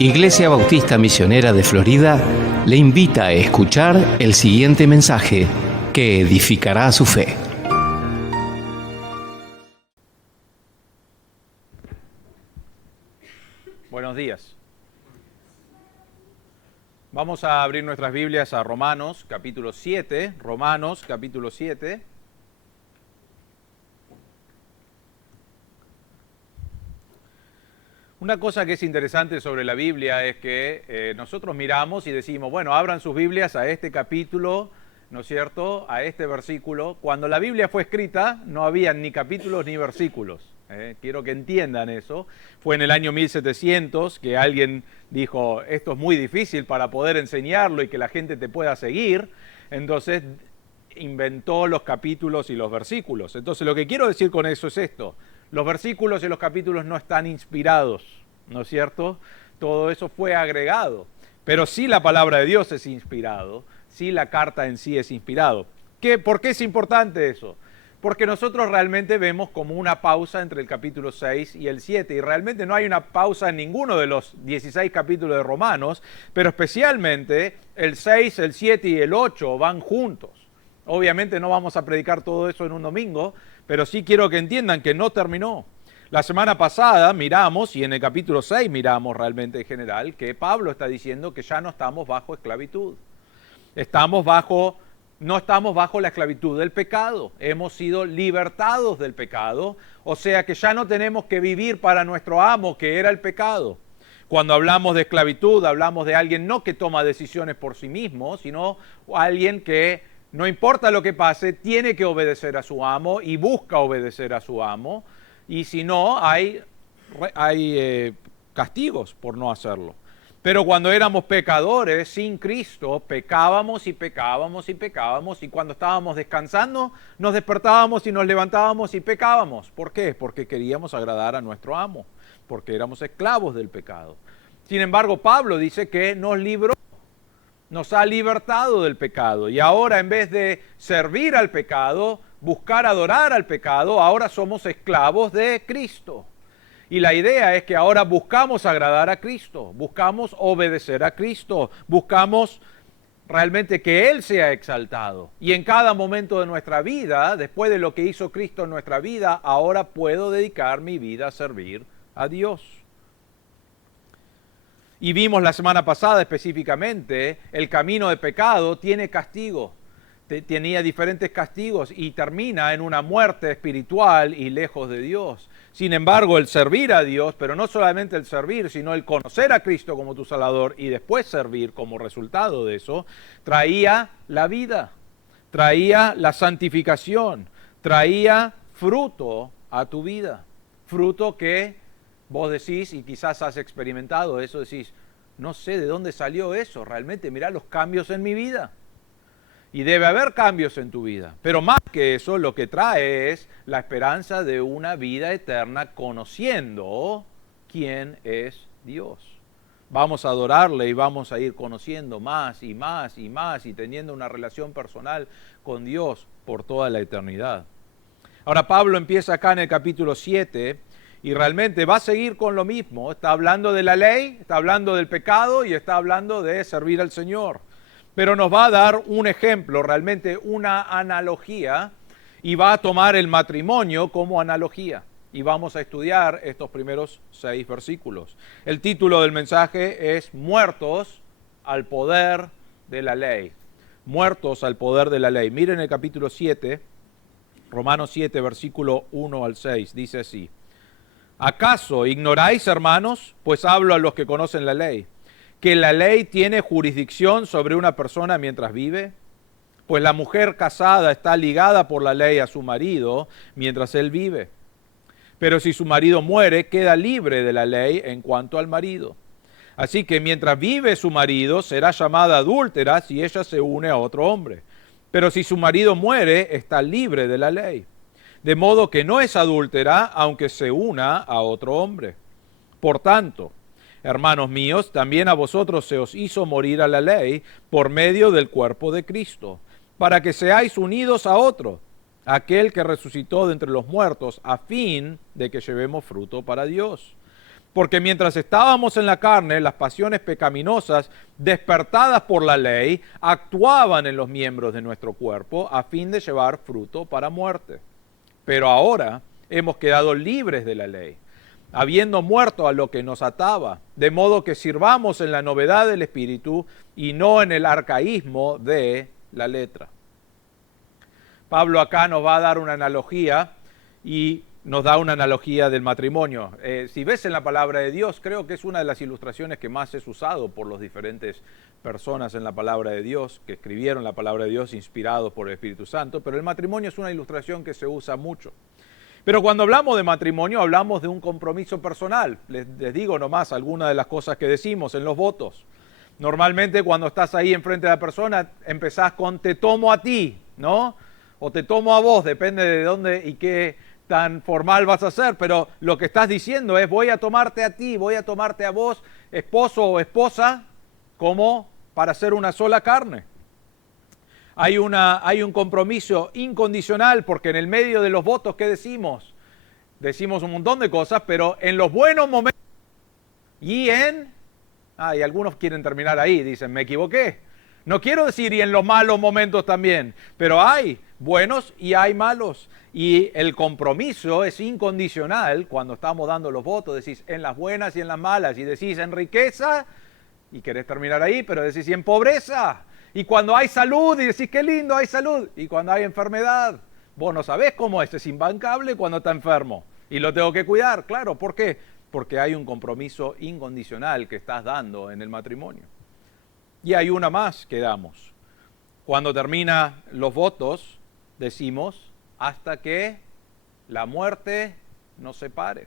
Iglesia Bautista Misionera de Florida le invita a escuchar el siguiente mensaje que edificará su fe. Buenos días. Vamos a abrir nuestras Biblias a Romanos capítulo 7. Romanos capítulo 7. Una cosa que es interesante sobre la Biblia es que nosotros miramos y decimos, bueno, abran sus Biblias a este capítulo, ¿no es cierto?, a este versículo. Cuando la Biblia fue escrita no había ni capítulos ni versículos. Quiero que entiendan eso. Fue en el año 1700 que alguien dijo, esto es muy difícil para poder enseñarlo y que la gente te pueda seguir. Entonces inventó los capítulos y los versículos. Entonces lo que quiero decir con eso es esto. Los versículos y los capítulos no están inspirados, ¿no es cierto? Todo eso fue agregado. Pero sí la palabra de Dios es inspirado, sí la carta en sí es inspirado. ¿Por qué es importante eso? Porque nosotros realmente vemos como una pausa entre el capítulo 6 y el 7, y realmente no hay una pausa en ninguno de los 16 capítulos de Romanos, pero especialmente el 6, el 7 y el 8 van juntos. Obviamente no vamos a predicar todo eso en un domingo, pero sí quiero que entiendan que no terminó. La semana pasada miramos, y en el capítulo 6 miramos realmente en general, que Pablo está diciendo que ya no estamos bajo esclavitud. No estamos bajo la esclavitud del pecado, hemos sido libertados del pecado, o sea que ya no tenemos que vivir para nuestro amo, que era el pecado. Cuando hablamos de esclavitud, hablamos de alguien no que toma decisiones por sí mismo, sino alguien que no importa lo que pase, tiene que obedecer a su amo y busca obedecer a su amo, y si no, hay castigos por no hacerlo. Pero cuando éramos pecadores, sin Cristo, pecábamos y pecábamos y pecábamos, y cuando estábamos descansando, nos despertábamos y nos levantábamos y pecábamos. ¿Por qué? Porque queríamos agradar a nuestro amo, porque éramos esclavos del pecado. Sin embargo, Pablo dice que nos libró, nos ha libertado del pecado, y ahora en vez de servir al pecado, buscar adorar al pecado, ahora somos esclavos de Cristo. Y la idea es que ahora buscamos agradar a Cristo, buscamos obedecer a Cristo, buscamos realmente que Él sea exaltado. Y en cada momento de nuestra vida, después de lo que hizo Cristo en nuestra vida, ahora puedo dedicar mi vida a servir a Dios. Y vimos la semana pasada específicamente, el camino de pecado tiene castigo. Tenía diferentes castigos y termina en una muerte espiritual y lejos de Dios. Sin embargo, el servir a Dios, pero no solamente el servir, sino el conocer a Cristo como tu Salvador y después servir como resultado de eso, traía la vida, traía la santificación, traía fruto a tu vida. Fruto que vos decís, y quizás has experimentado eso, decís, no sé de dónde salió eso, realmente mirá los cambios en mi vida. Y debe haber cambios en tu vida. Pero más que eso, lo que trae es la esperanza de una vida eterna conociendo quién es Dios. Vamos a adorarle y vamos a ir conociendo más y más y más y teniendo una relación personal con Dios por toda la eternidad. Ahora Pablo empieza acá en el capítulo 7 y realmente va a seguir con lo mismo. Está hablando de la ley, está hablando del pecado y está hablando de servir al Señor. Pero nos va a dar un ejemplo, realmente una analogía, y va a tomar el matrimonio como analogía. Y vamos a estudiar estos primeros 6 versículos. El título del mensaje es Muertos al poder de la ley. Muertos al poder de la ley. Miren el capítulo 7, Romanos 7, versículo 1 al 6, dice así. ¿Acaso ignoráis, hermanos? Pues hablo a los que conocen la ley. ¿Que la ley tiene jurisdicción sobre una persona mientras vive? Pues la mujer casada está ligada por la ley a su marido mientras él vive. Pero si su marido muere, queda libre de la ley en cuanto al marido. Así que mientras vive su marido, será llamada adúltera si ella se une a otro hombre. Pero si su marido muere, está libre de la ley. De modo que no es adúltera, aunque se una a otro hombre. Por tanto, hermanos míos, también a vosotros se os hizo morir a la ley por medio del cuerpo de Cristo, para que seáis unidos a otro, aquel que resucitó de entre los muertos, a fin de que llevemos fruto para Dios. Porque mientras estábamos en la carne, las pasiones pecaminosas, despertadas por la ley, actuaban en los miembros de nuestro cuerpo a fin de llevar fruto para muerte. Pero ahora hemos quedado libres de la ley, habiendo muerto a lo que nos ataba, de modo que sirvamos en la novedad del Espíritu y no en el arcaísmo de la letra. Pablo acá nos va a dar una analogía y nos da una analogía del matrimonio. Si ves en la palabra de Dios, creo que es una de las ilustraciones que más es usado por las diferentes personas en la palabra de Dios, que escribieron la palabra de Dios inspirados por el Espíritu Santo, pero el matrimonio es una ilustración que se usa mucho. Pero cuando hablamos de matrimonio, hablamos de un compromiso personal. Les digo nomás algunas de las cosas que decimos en los votos. Normalmente cuando estás ahí enfrente de la persona, empezás con te tomo a ti, ¿no? O te tomo a vos, depende de dónde y qué tan formal vas a ser, pero lo que estás diciendo es voy a tomarte a ti, voy a tomarte a vos, esposo o esposa, como para ser una sola carne. Hay un compromiso incondicional porque en el medio de los votos, ¿qué decimos? Decimos un montón de cosas, pero en los buenos momentos y y algunos quieren terminar ahí, dicen, me equivoqué. No quiero decir y en los malos momentos también, pero hay buenos y hay malos. Y el compromiso es incondicional cuando estamos dando los votos, decís en las buenas y en las malas, y decís en riqueza, y querés terminar ahí, pero decís y en pobreza. Y cuando hay salud, y decís qué lindo hay salud, y cuando hay enfermedad, vos no sabés cómo es imbancable cuando está enfermo, y lo tengo que cuidar, claro, ¿por qué? Porque hay un compromiso incondicional que estás dando en el matrimonio. Y hay una más que damos. Cuando termina los votos, decimos, hasta que la muerte nos separe.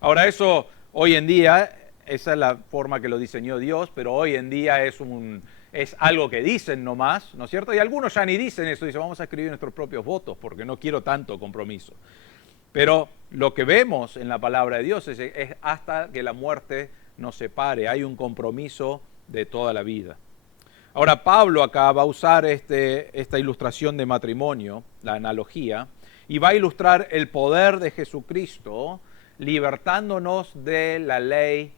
Ahora eso, hoy en día, esa es la forma que lo diseñó Dios, pero hoy en día es algo que dicen nomás, ¿no es cierto? Y algunos ya ni dicen eso, dicen, vamos a escribir nuestros propios votos, porque no quiero tanto compromiso. Pero lo que vemos en la palabra de Dios es hasta que la muerte nos separe, hay un compromiso de toda la vida. Ahora Pablo acá va a usar esta ilustración de matrimonio, la analogía, y va a ilustrar el poder de Jesucristo libertándonos de la ley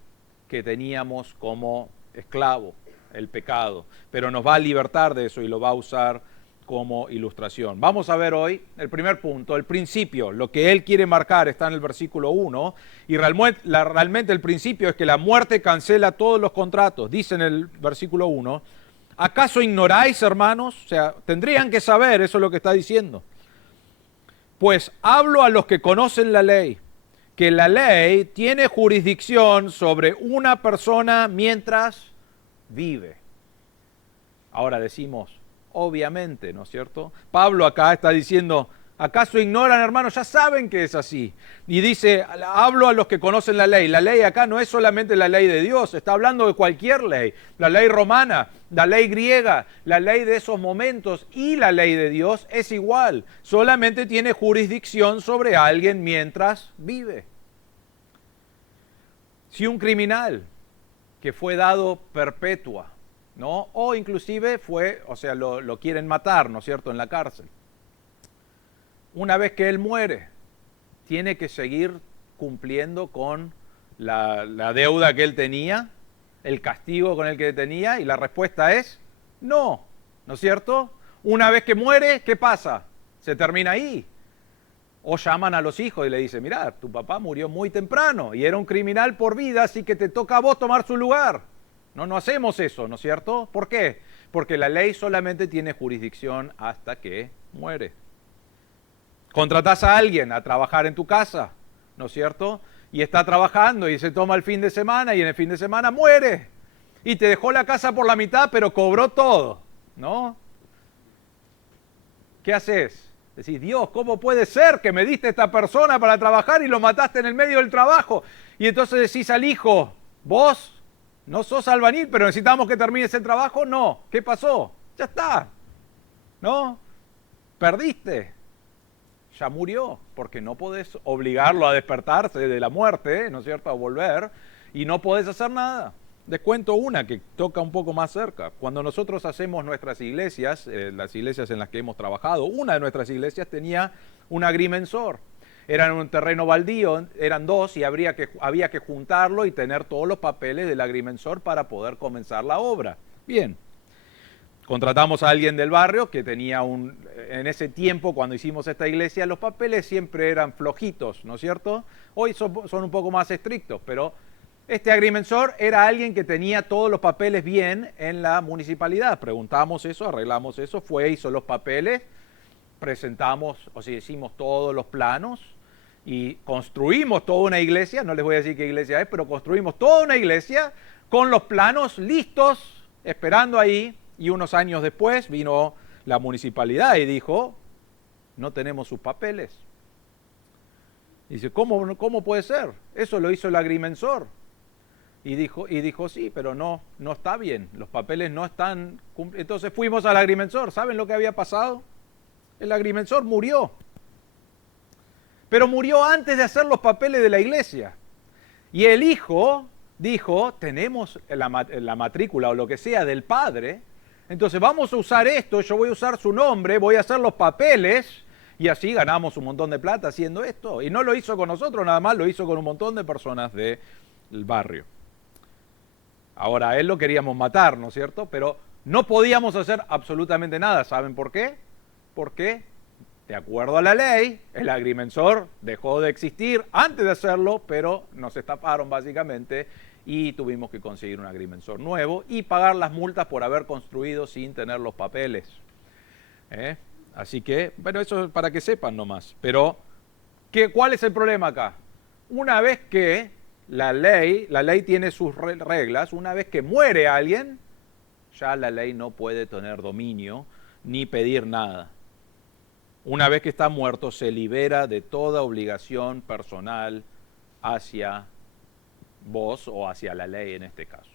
que teníamos como esclavo, el pecado. Pero nos va a libertar de eso y lo va a usar como ilustración. Vamos a ver hoy el primer punto, el principio. Lo que él quiere marcar está en el versículo 1 y realmente el principio es que la muerte cancela todos los contratos. Dice en el versículo 1, ¿acaso ignoráis, hermanos? O sea, tendrían que saber, eso es lo que está diciendo. Pues hablo a los que conocen la ley, que la ley tiene jurisdicción sobre una persona mientras vive. Ahora decimos, obviamente, ¿no es cierto? Pablo acá está diciendo, ¿acaso ignoran, hermanos? Ya saben que es así. Y dice, hablo a los que conocen la ley. La ley acá no es solamente la ley de Dios, está hablando de cualquier ley. La ley romana, la ley griega, la ley de esos momentos y la ley de Dios es igual. Solamente tiene jurisdicción sobre alguien mientras vive. Si un criminal que fue dado perpetua, ¿no? O inclusive lo quieren matar, ¿no es cierto?, en la cárcel. Una vez que él muere, tiene que seguir cumpliendo con la deuda que él tenía, el castigo con el que tenía, y la respuesta es no, ¿no es cierto? Una vez que muere, ¿qué pasa? Se termina ahí. O llaman a los hijos y le dicen, mirá, tu papá murió muy temprano y era un criminal por vida, así que te toca a vos tomar su lugar. No hacemos eso, ¿no es cierto? ¿Por qué? Porque la ley solamente tiene jurisdicción hasta que muere. Contratás a alguien a trabajar en tu casa, ¿no es cierto? Y está trabajando y se toma el fin de semana y en el fin de semana muere. Y te dejó la casa por la mitad, pero cobró todo, ¿no? ¿Qué haces? Decís, Dios, ¿cómo puede ser que me diste a esta persona para trabajar y lo mataste en el medio del trabajo? Y entonces decís al hijo, vos no sos albañil, pero necesitamos que termines el trabajo. No, ¿qué pasó? Ya está, ¿no? Perdiste. Ya murió, porque no podés obligarlo a despertarse de la muerte, ¿no es cierto?, a volver, y no podés hacer nada. Les cuento una que toca un poco más cerca. Cuando nosotros hacemos nuestras iglesias, las iglesias en las que hemos trabajado, una de nuestras iglesias tenía un agrimensor. Eran un terreno baldío, eran dos y había que juntarlo y tener todos los papeles del agrimensor para poder comenzar la obra. Bien, contratamos a alguien del barrio que tenía en ese tiempo cuando hicimos esta iglesia los papeles siempre eran flojitos, ¿no es cierto? Hoy son un poco más estrictos, pero este agrimensor era alguien que tenía todos los papeles bien en la municipalidad. Preguntamos eso, arreglamos eso, hizo los papeles, presentamos, o sea, hicimos todos los planos y construimos toda una iglesia, no les voy a decir qué iglesia es, pero construimos toda una iglesia con los planos listos, esperando ahí, y unos años después vino la municipalidad y dijo, no tenemos sus papeles. Y dice, ¿cómo puede ser? Eso lo hizo el agrimensor. Y dijo, sí, pero no está bien, los papeles no están cumplidos. Entonces fuimos al agrimensor, ¿saben lo que había pasado? El agrimensor murió. Pero murió antes de hacer los papeles de la iglesia. Y el hijo dijo, tenemos la matrícula o lo que sea del padre, entonces vamos a usar esto, yo voy a usar su nombre, voy a hacer los papeles, y así ganamos un montón de plata haciendo esto. Y no lo hizo con nosotros nada más, lo hizo con un montón de personas del barrio. Ahora, a él lo queríamos matar, ¿no es cierto? Pero no podíamos hacer absolutamente nada. ¿Saben por qué? Porque, de acuerdo a la ley, el agrimensor dejó de existir antes de hacerlo, pero nos estafaron básicamente y tuvimos que conseguir un agrimensor nuevo y pagar las multas por haber construido sin tener los papeles. Así que, bueno, eso es para que sepan nomás. Pero, ¿cuál es el problema acá? Una vez que la ley tiene sus reglas, una vez que muere alguien, ya la ley no puede tener dominio ni pedir nada. Una vez que está muerto, se libera de toda obligación personal hacia vos o hacia la ley en este caso.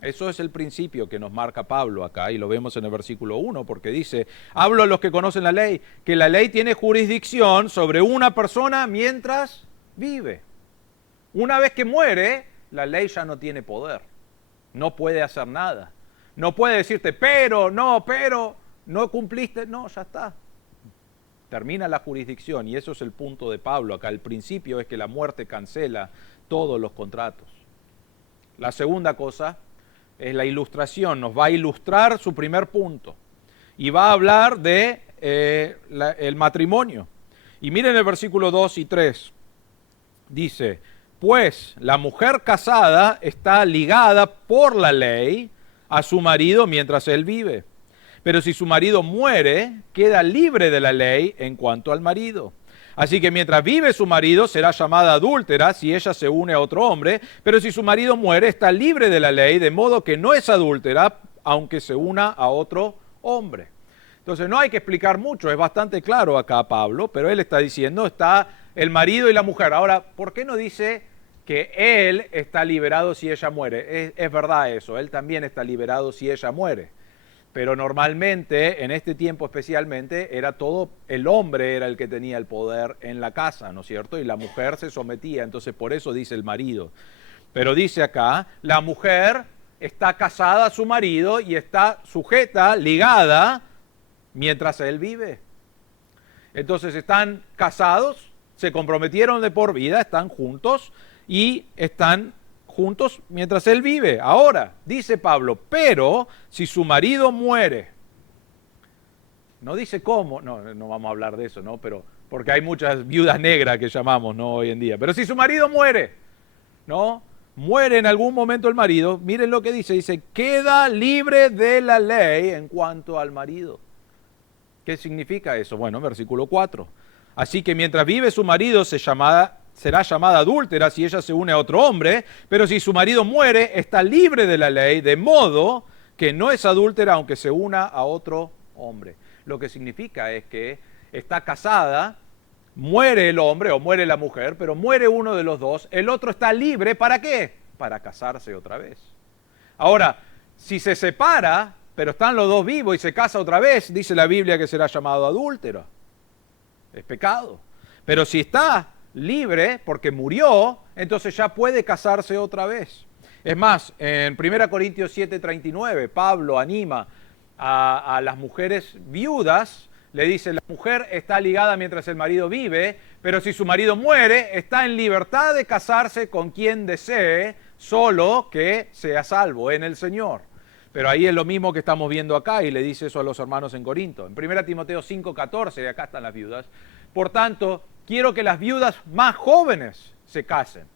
Eso es el principio que nos marca Pablo acá y lo vemos en el versículo 1 porque dice, hablo a los que conocen la ley, que la ley tiene jurisdicción sobre una persona mientras vive. Una vez que muere, la ley ya no tiene poder, no puede hacer nada. No puede decirte, pero no cumpliste, no, ya está. Termina la jurisdicción y eso es el punto de Pablo acá. El principio es que la muerte cancela todos los contratos. La segunda cosa es la ilustración. Nos va a ilustrar su primer punto y va a hablar de el matrimonio. Y miren el versículo 2 y 3. Dice, pues la mujer casada está ligada por la ley a su marido mientras él vive. Pero si su marido muere, queda libre de la ley en cuanto al marido. Así que mientras vive su marido, será llamada adúltera si ella se une a otro hombre, pero si su marido muere, está libre de la ley, de modo que no es adúltera, aunque se una a otro hombre. Entonces no hay que explicar mucho, es bastante claro acá Pablo, pero él está diciendo, está el marido y la mujer. Ahora, ¿por qué no dice que él está liberado si ella muere? Es verdad eso, él también está liberado si ella muere. Pero normalmente, en este tiempo especialmente, el hombre era el que tenía el poder en la casa, ¿no es cierto? Y la mujer se sometía, entonces por eso dice el marido. Pero dice acá, la mujer está casada a su marido y está sujeta, ligada, mientras él vive. Entonces están casados, se comprometieron de por vida, están juntos y están juntos mientras él vive. Ahora, dice Pablo, pero si su marido muere, no dice cómo, no vamos a hablar de eso, ¿no? Pero porque hay muchas viudas negras que llamamos, ¿no? Hoy en día. Pero si su marido muere, ¿no? Muere en algún momento el marido, miren lo que dice, queda libre de la ley en cuanto al marido. ¿Qué significa eso? Bueno, versículo 4. Así que mientras vive su marido será llamada adúltera si ella se une a otro hombre, pero si su marido muere, está libre de la ley, de modo que no es adúltera aunque se una a otro hombre. Lo que significa es que está casada, muere el hombre o muere la mujer, pero muere uno de los dos, el otro está libre, ¿para qué? Para casarse otra vez. Ahora, si se separa, pero están los dos vivos y se casa otra vez, dice la Biblia que será llamado adúltero. Es pecado. Pero si está libre porque murió, entonces ya puede casarse otra vez. Es más, en 1 Corintios 7:39, Pablo anima a las mujeres viudas Le dice, la mujer está ligada mientras el marido vive, pero si su marido muere, está en libertad de casarse con quien desee, solo que sea salvo en el Señor. Pero ahí es lo mismo que estamos viendo acá, y le dice eso a los hermanos en Corinto. En 1 Timoteo 5:14, y acá están las viudas. Por tanto, quiero que las viudas más jóvenes se casen,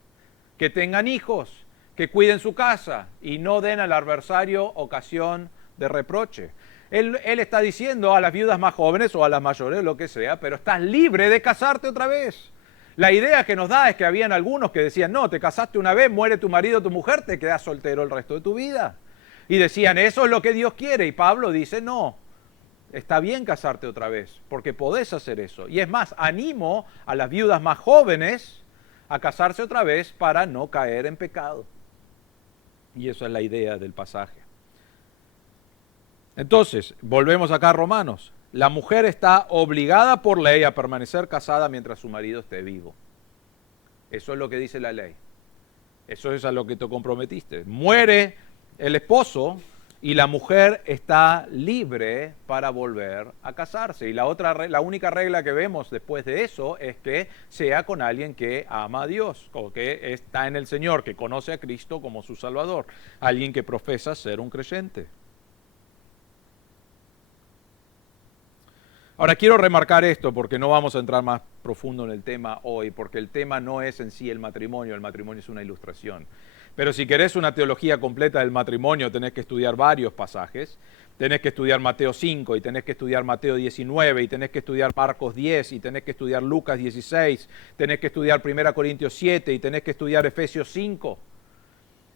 que tengan hijos, que cuiden su casa y no den al adversario ocasión de reproche. Él está diciendo a las viudas más jóvenes o a las mayores, lo que sea, pero estás libre de casarte otra vez. La idea que nos da es que habían algunos que decían, no, te casaste una vez, muere tu marido o tu mujer, te quedas soltero el resto de tu vida. Y decían, eso es lo que Dios quiere. Y Pablo dice, no, está bien casarte otra vez, porque podés hacer eso. Y es más, animo a las viudas más jóvenes a casarse otra vez para no caer en pecado. Y eso es la idea del pasaje. Entonces, volvemos acá a Romanos. La mujer está obligada por ley a permanecer casada mientras su marido esté vivo. Eso es lo que dice la ley. Eso es a lo que te comprometiste. Muere el esposo y la mujer está libre para volver a casarse. Y la única regla que vemos después de eso es que sea con alguien que ama a Dios, o que está en el Señor, que conoce a Cristo como su Salvador, alguien que profesa ser un creyente. Ahora quiero remarcar esto porque no vamos a entrar más profundo en el tema hoy, porque el tema no es en sí el matrimonio es una ilustración. Pero si querés una teología completa del matrimonio, tenés que estudiar varios pasajes. Tenés que estudiar Mateo 5, y tenés que estudiar Mateo 19, y tenés que estudiar Marcos 10, y tenés que estudiar Lucas 16, tenés que estudiar 1 Corintios 7, y tenés que estudiar Efesios 5.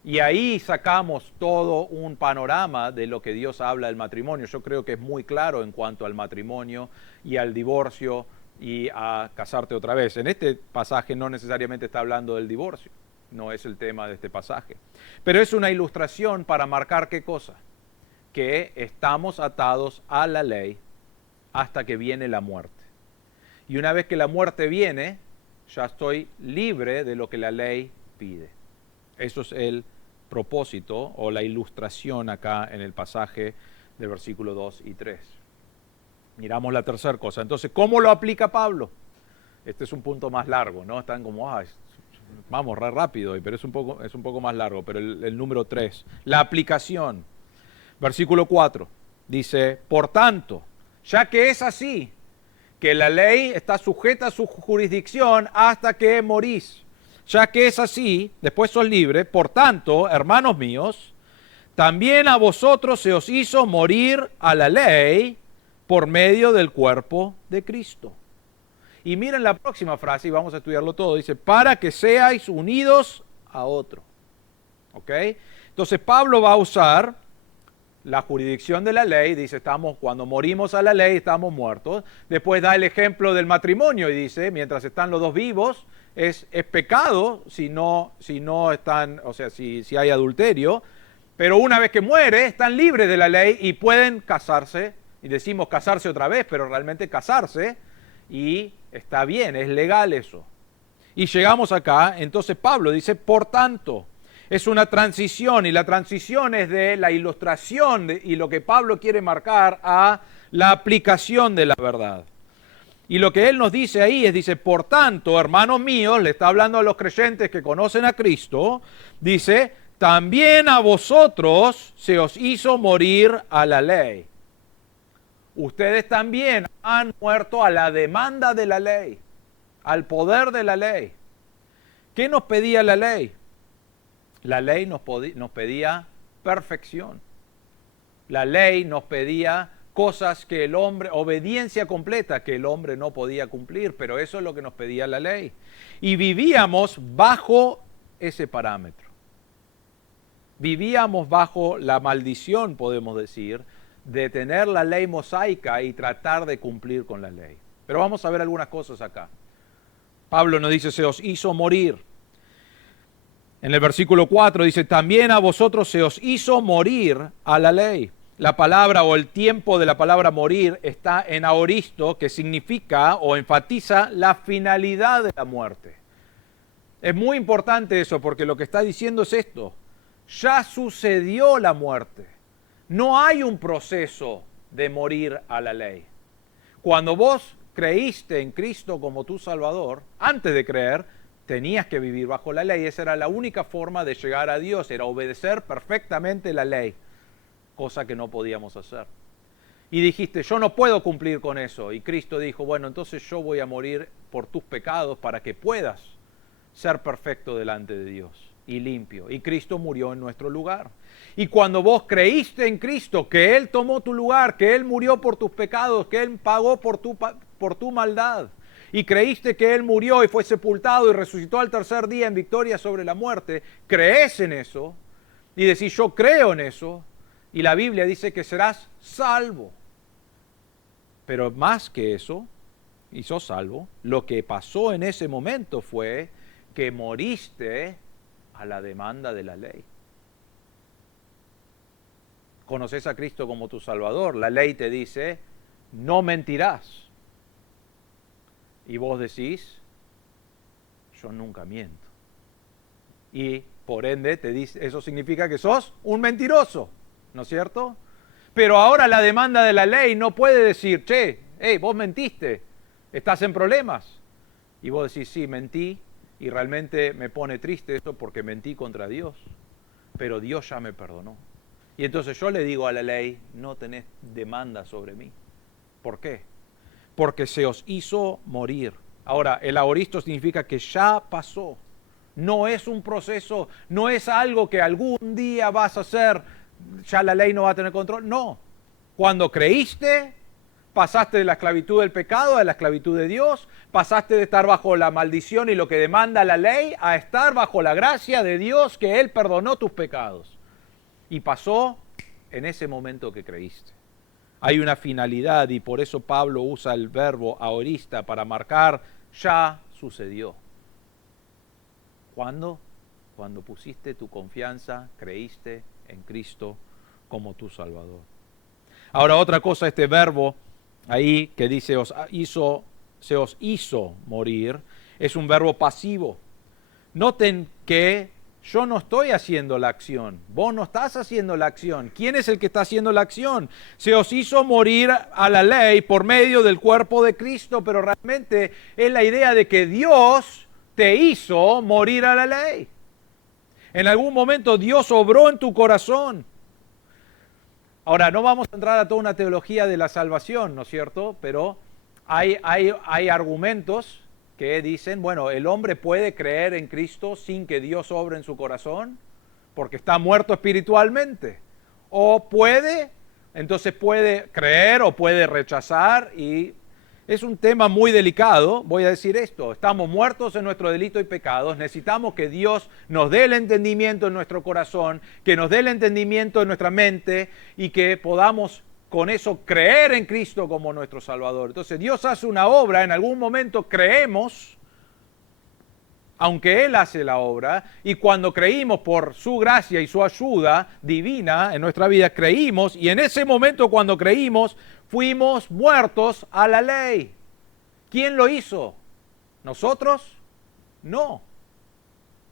Y ahí sacamos todo un panorama de lo que Dios habla del matrimonio. Yo creo que es muy claro en cuanto al matrimonio y al divorcio y a casarte otra vez. En este pasaje no necesariamente está hablando del divorcio, no es el tema de este pasaje. Pero es una ilustración para marcar ¿qué cosa? Que estamos atados a la ley hasta que viene la muerte. Y una vez que la muerte viene, ya estoy libre de lo que la ley pide. Eso es el propósito o la ilustración acá en el pasaje del versículo 2 y 3. Miramos la tercera cosa. Entonces, ¿cómo lo aplica Pablo? Este es un punto más largo, ¿no? Están como, vamos, rápido hoy, pero es un poco más largo. Pero el número 3, la aplicación. Versículo 4, dice, por tanto, ya que es así, que la ley está sujeta a su jurisdicción hasta que morís. Ya que es así, después sos libres, por tanto, hermanos míos, también a vosotros se os hizo morir a la ley por medio del cuerpo de Cristo. Y miren la próxima frase, y vamos a estudiarlo todo, dice, para que seáis unidos a otro. ¿Ok? Entonces Pablo va a usar la jurisdicción de la ley, dice, cuando morimos a la ley estamos muertos. Después da el ejemplo del matrimonio y dice, mientras están los dos vivos, es pecado si no están, o sea, si hay adulterio, pero una vez que muere están libres de la ley y pueden casarse, y decimos casarse otra vez, pero realmente casarse, y está bien, es legal eso. Y llegamos acá, entonces Pablo dice, por tanto, es una transición, y la transición es de la ilustración y lo que Pablo quiere marcar a la aplicación de la verdad. Y lo que él nos dice ahí es, dice, por tanto, hermanos míos, le está hablando a los creyentes que conocen a Cristo, dice, también a vosotros se os hizo morir a la ley. Ustedes también han muerto a la demanda de la ley, al poder de la ley. ¿Qué nos pedía la ley? La ley nos pedía perfección. La ley nos pedía cosas que el hombre, obediencia completa que el hombre no podía cumplir, pero eso es lo que nos pedía la ley. Y vivíamos bajo ese parámetro. Vivíamos bajo la maldición, podemos decir, de tener la ley mosaica y tratar de cumplir con la ley. Pero vamos a ver algunas cosas acá. Pablo nos dice, se os hizo morir. En el versículo 4 dice, también a vosotros se os hizo morir a la ley. La palabra o el tiempo de la palabra morir está en aoristo, que significa o enfatiza la finalidad de la muerte. Es muy importante eso porque lo que está diciendo es esto. Ya sucedió la muerte. No hay un proceso de morir a la ley. Cuando vos creíste en Cristo como tu Salvador, antes de creer, tenías que vivir bajo la ley. Esa era la única forma de llegar a Dios, era obedecer perfectamente la ley, cosa que no podíamos hacer. Y dijiste, yo no puedo cumplir con eso. Y Cristo dijo, bueno, entonces yo voy a morir por tus pecados para que puedas ser perfecto delante de Dios y limpio. Y Cristo murió en nuestro lugar. Y cuando vos creíste en Cristo, que Él tomó tu lugar, que Él murió por tus pecados, que Él pagó por tu maldad, y creíste que Él murió y fue sepultado y resucitó al tercer día en victoria sobre la muerte, crees en eso y decís, yo creo en eso, y la Biblia dice que serás salvo. Pero más que eso, y sos salvo, lo que pasó en ese momento fue que moriste a la demanda de la ley. Conoces a Cristo como tu Salvador, la ley te dice, no mentirás. Y vos decís, yo nunca miento. Y por ende, te dice, eso significa que sos un mentiroso, ¿no es cierto? Pero ahora la demanda de la ley no puede decir, che, vos mentiste, estás en problemas. Y vos decís, sí, mentí, y realmente me pone triste eso porque mentí contra Dios. Pero Dios ya me perdonó. Y entonces yo le digo a la ley, no tenés demanda sobre mí. ¿Por qué? Porque se os hizo morir. Ahora, el aoristo significa que ya pasó. No es un proceso, no es algo que algún día vas a hacer, ya la ley no va a tener control. No. Cuando creíste, pasaste de la esclavitud del pecado a la esclavitud de Dios, pasaste de estar bajo la maldición y lo que demanda la ley a estar bajo la gracia de Dios, que Él perdonó tus pecados. Y pasó en ese momento que creíste. Hay una finalidad y por eso Pablo usa el verbo aorista para marcar ya sucedió. ¿Cuándo? Cuando pusiste tu confianza, creíste en Cristo como tu Salvador. Ahora otra cosa, este verbo ahí que dice se os hizo morir, es un verbo pasivo. Noten que yo no estoy haciendo la acción, vos no estás haciendo la acción. ¿Quién es el que está haciendo la acción? Se os hizo morir a la ley por medio del cuerpo de Cristo, pero realmente es la idea de que Dios te hizo morir a la ley. En algún momento Dios obró en tu corazón. Ahora, no vamos a entrar a toda una teología de la salvación, ¿no es cierto? Pero hay argumentos que dicen, bueno, el hombre puede creer en Cristo sin que Dios obre en su corazón, porque está muerto espiritualmente. O entonces puede creer o puede rechazar, y es un tema muy delicado. Voy a decir esto, estamos muertos en nuestro delito y pecados, necesitamos que Dios nos dé el entendimiento en nuestro corazón, que nos dé el entendimiento en nuestra mente y que podamos con eso creer en Cristo como nuestro Salvador. Entonces Dios hace una obra, en algún momento creemos, aunque Él hace la obra, y cuando creímos por su gracia y su ayuda divina en nuestra vida, creímos, y en ese momento cuando creímos, fuimos muertos a la ley. ¿Quién lo hizo? ¿Nosotros? No.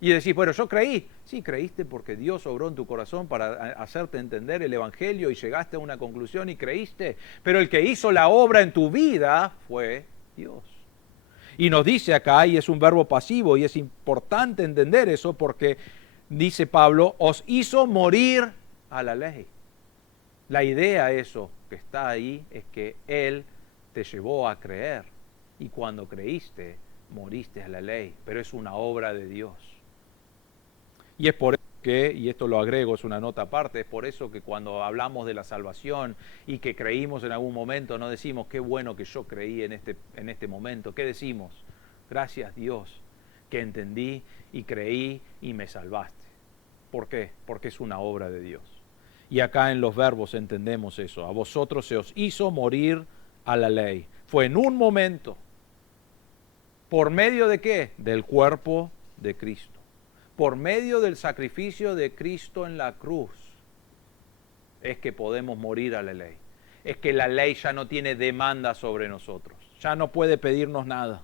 Y decís, bueno, yo creí. Sí, creíste porque Dios obró en tu corazón para hacerte entender el Evangelio y llegaste a una conclusión y creíste. Pero el que hizo la obra en tu vida fue Dios. Y nos dice acá, y es un verbo pasivo, y es importante entender eso porque dice Pablo, os hizo morir a la ley. La idea, eso que está ahí, es que Él te llevó a creer. Y cuando creíste, moriste a la ley. Pero es una obra de Dios. Y es por eso que, y esto lo agrego, es una nota aparte, es por eso que cuando hablamos de la salvación y que creímos en algún momento, no decimos qué bueno que yo creí en este momento. ¿Qué decimos? Gracias Dios que entendí y creí y me salvaste. ¿Por qué? Porque es una obra de Dios. Y acá en los verbos entendemos eso. A vosotros se os hizo morir a la ley. Fue en un momento. ¿Por medio de qué? Del cuerpo de Cristo. Por medio del sacrificio de Cristo en la cruz es que podemos morir a la ley. Es que la ley ya no tiene demanda sobre nosotros. Ya no puede pedirnos nada.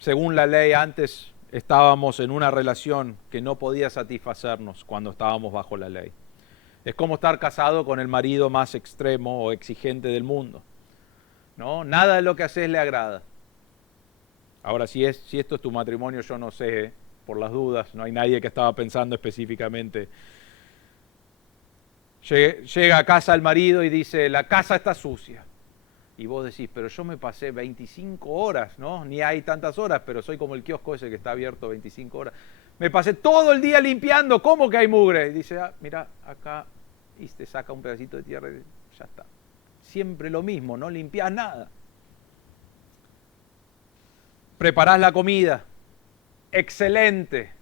Según la ley, antes estábamos en una relación que no podía satisfacernos cuando estábamos bajo la ley. Es como estar casado con el marido más extremo o exigente del mundo, ¿no? Nada de lo que haces le agrada. Ahora, si esto es tu matrimonio, yo no sé, por las dudas, no hay nadie que estaba pensando específicamente. Llega a casa el marido y dice, la casa está sucia. Y vos decís, pero yo me pasé 25 horas, ¿no? Ni hay tantas horas, pero soy como el kiosco ese que está abierto 25 horas. Me pasé todo el día limpiando, ¿cómo que hay mugre? Y dice, mira, acá, y te saca un pedacito de tierra y ya está. Siempre lo mismo, no limpiás nada. Preparás la comida, excelente,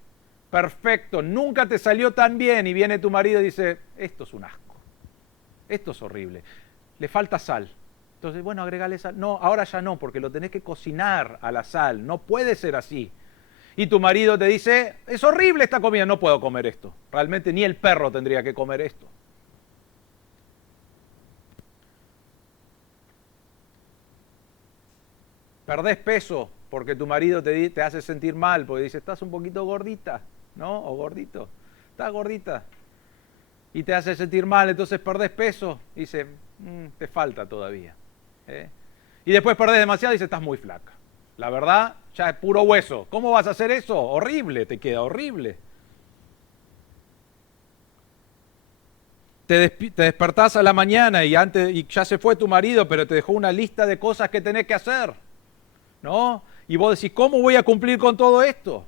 perfecto, nunca te salió tan bien, y viene tu marido y dice, esto es un asco, esto es horrible, le falta sal. Entonces, bueno, agregale sal. No, ahora ya no, porque lo tenés que cocinar a la sal, no puede ser así. Y tu marido te dice, es horrible esta comida, no puedo comer esto. Realmente ni el perro tendría que comer esto. Perdés peso porque tu marido te hace sentir mal, porque dice, estás un poquito gordita, ¿no? O gordito, estás gordita. Y te hace sentir mal, entonces perdés peso. Y dice, te falta todavía. Y después perdés demasiado y dice, estás muy flaca. La verdad, ya es puro hueso. ¿Cómo vas a hacer eso? Horrible, te queda horrible. Te despertás a la mañana y ya se fue tu marido, pero te dejó una lista de cosas que tenés que hacer, ¿no? Y vos decís, ¿cómo voy a cumplir con todo esto?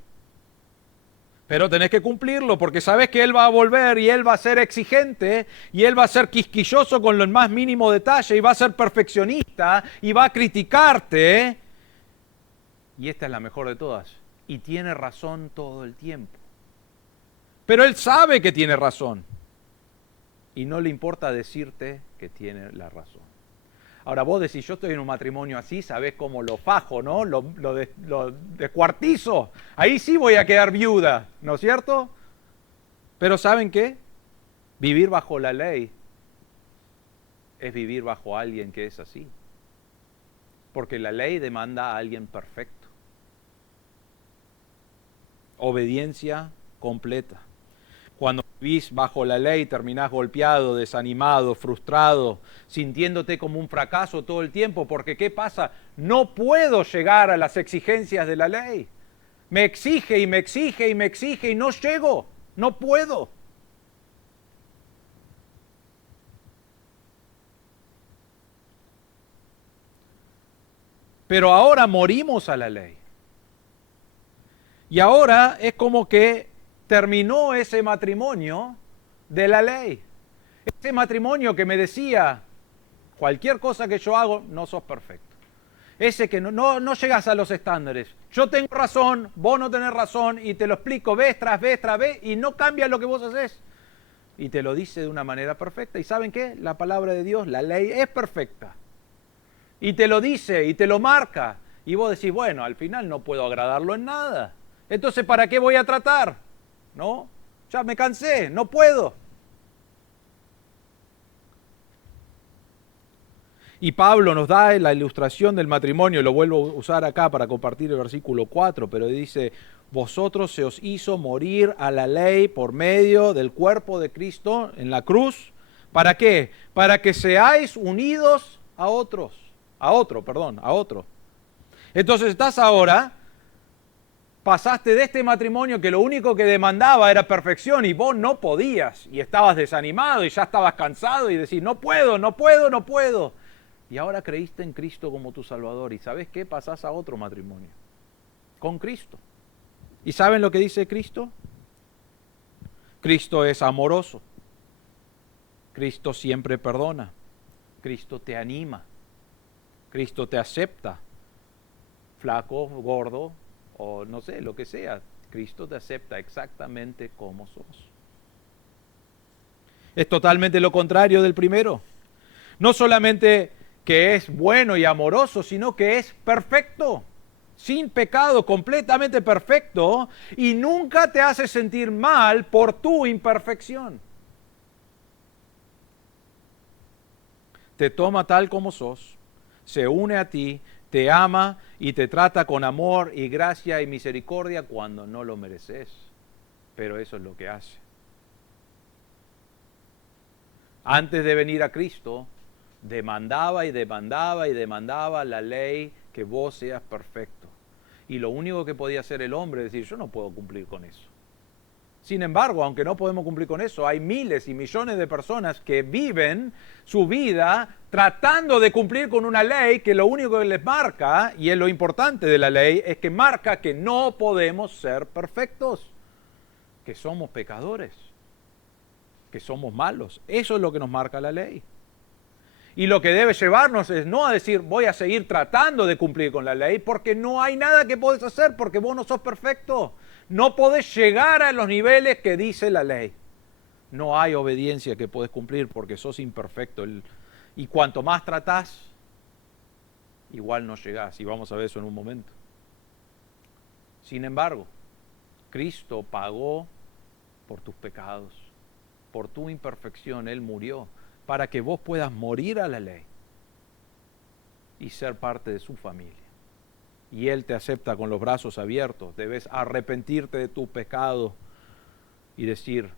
Pero tenés que cumplirlo porque sabés que él va a volver y él va a ser exigente y él va a ser quisquilloso con el más mínimo detalle y va a ser perfeccionista y va a criticarte. Y esta es la mejor de todas. Y tiene razón todo el tiempo. Pero él sabe que tiene razón. Y no le importa decirte que tiene la razón. Ahora vos decís, yo estoy en un matrimonio así, sabés cómo lo fajo, ¿no? Lo descuartizo. Ahí sí voy a quedar viuda, ¿no es cierto? Pero ¿saben qué? Vivir bajo la ley es vivir bajo alguien que es así. Porque la ley demanda a alguien perfecto. Obediencia completa. Cuando vivís bajo la ley terminás golpeado, desanimado, frustrado, sintiéndote como un fracaso todo el tiempo, porque ¿qué pasa? No puedo llegar a las exigencias de la ley. Me exige y me exige y me exige y no llego, no puedo. Pero ahora morimos a la ley. Y ahora es como que terminó ese matrimonio de la ley. Ese matrimonio que me decía, cualquier cosa que yo hago, no sos perfecto. Ese que no llegas a los estándares. Yo tengo razón, vos no tenés razón, y te lo explico vez tras vez, y no cambia lo que vos haces. Y te lo dice de una manera perfecta. ¿Y saben qué? La palabra de Dios, la ley es perfecta. Y te lo dice, y te lo marca. Y vos decís, bueno, al final no puedo agradarlo en nada. Entonces, ¿para qué voy a tratar? ¿No? Ya me cansé, no puedo. Y Pablo nos da la ilustración del matrimonio, lo vuelvo a usar acá para compartir el versículo 4, pero dice, vosotros se os hizo morir a la ley por medio del cuerpo de Cristo en la cruz. ¿Para qué? Para que seáis unidos a otro. Entonces estás ahora, pasaste de este matrimonio que lo único que demandaba era perfección y vos no podías y estabas desanimado y ya estabas cansado y decís, no puedo. Y ahora creíste en Cristo como tu Salvador y ¿sabes qué? Pasás a otro matrimonio, con Cristo. ¿Y saben lo que dice Cristo? Cristo es amoroso. Cristo siempre perdona. Cristo te anima. Cristo te acepta. Flaco, gordo, o no sé, lo que sea. Cristo te acepta exactamente como sos. Es totalmente lo contrario del primero. No solamente que es bueno y amoroso, sino que es perfecto, sin pecado, completamente perfecto, y nunca te hace sentir mal por tu imperfección. Te toma tal como sos, se une a ti, te ama y te trata con amor y gracia y misericordia cuando no lo mereces. Pero eso es lo que hace. antes de venir a Cristo, demandaba y demandaba y demandaba la ley que vos seas perfecto. Y lo único que podía hacer el hombre es decir, yo no puedo cumplir con eso. Sin embargo, aunque no podemos cumplir con eso, hay miles y millones de personas que viven su vida tratando de cumplir con una ley que lo único que les marca, y es lo importante de la ley, es que marca que no podemos ser perfectos, que somos pecadores, que somos malos. Eso es lo que nos marca la ley. Y lo que debe llevarnos es no a decir, voy a seguir tratando de cumplir con la ley, porque no hay nada que podés hacer, porque vos no sos perfecto. No podés llegar a los niveles que dice la ley. No hay obediencia que podés cumplir porque sos imperfecto. Y cuanto más tratás, igual no llegás. Y vamos a ver eso en un momento. Sin embargo, Cristo pagó por tus pecados, por tu imperfección. Él murió para que vos puedas morir a la ley y ser parte de su familia. Y Él te acepta con los brazos abiertos. Debes arrepentirte de tu pecado y decir,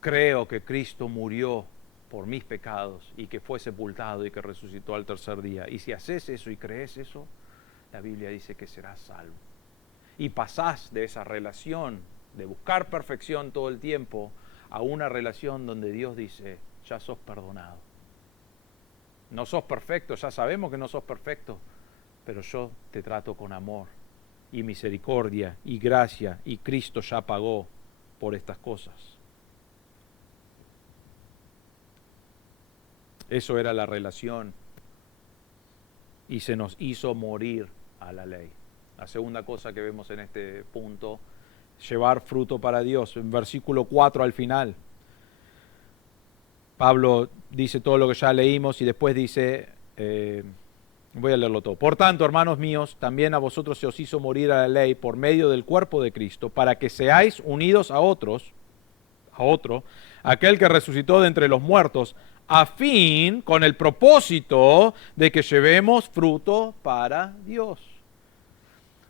creo que Cristo murió por mis pecados y que fue sepultado y que resucitó al tercer día. Y si haces eso y crees eso, la Biblia dice que serás salvo. Y pasás de esa relación de buscar perfección todo el tiempo a una relación donde Dios dice, ya sos perdonado. No sos perfecto, ya sabemos que no sos perfecto, pero yo te trato con amor y misericordia y gracia, y Cristo ya pagó por estas cosas. Eso era la relación y se nos hizo morir a la ley. La segunda cosa que vemos en este punto, llevar fruto para Dios. En versículo 4 al final, Pablo dice todo lo que ya leímos y después dice... voy a leerlo todo. Por tanto, hermanos míos, también a vosotros se os hizo morir a la ley por medio del cuerpo de Cristo, para que seáis unidos a otro, aquel que resucitó de entre los muertos, a fin, con el propósito de que llevemos fruto para Dios.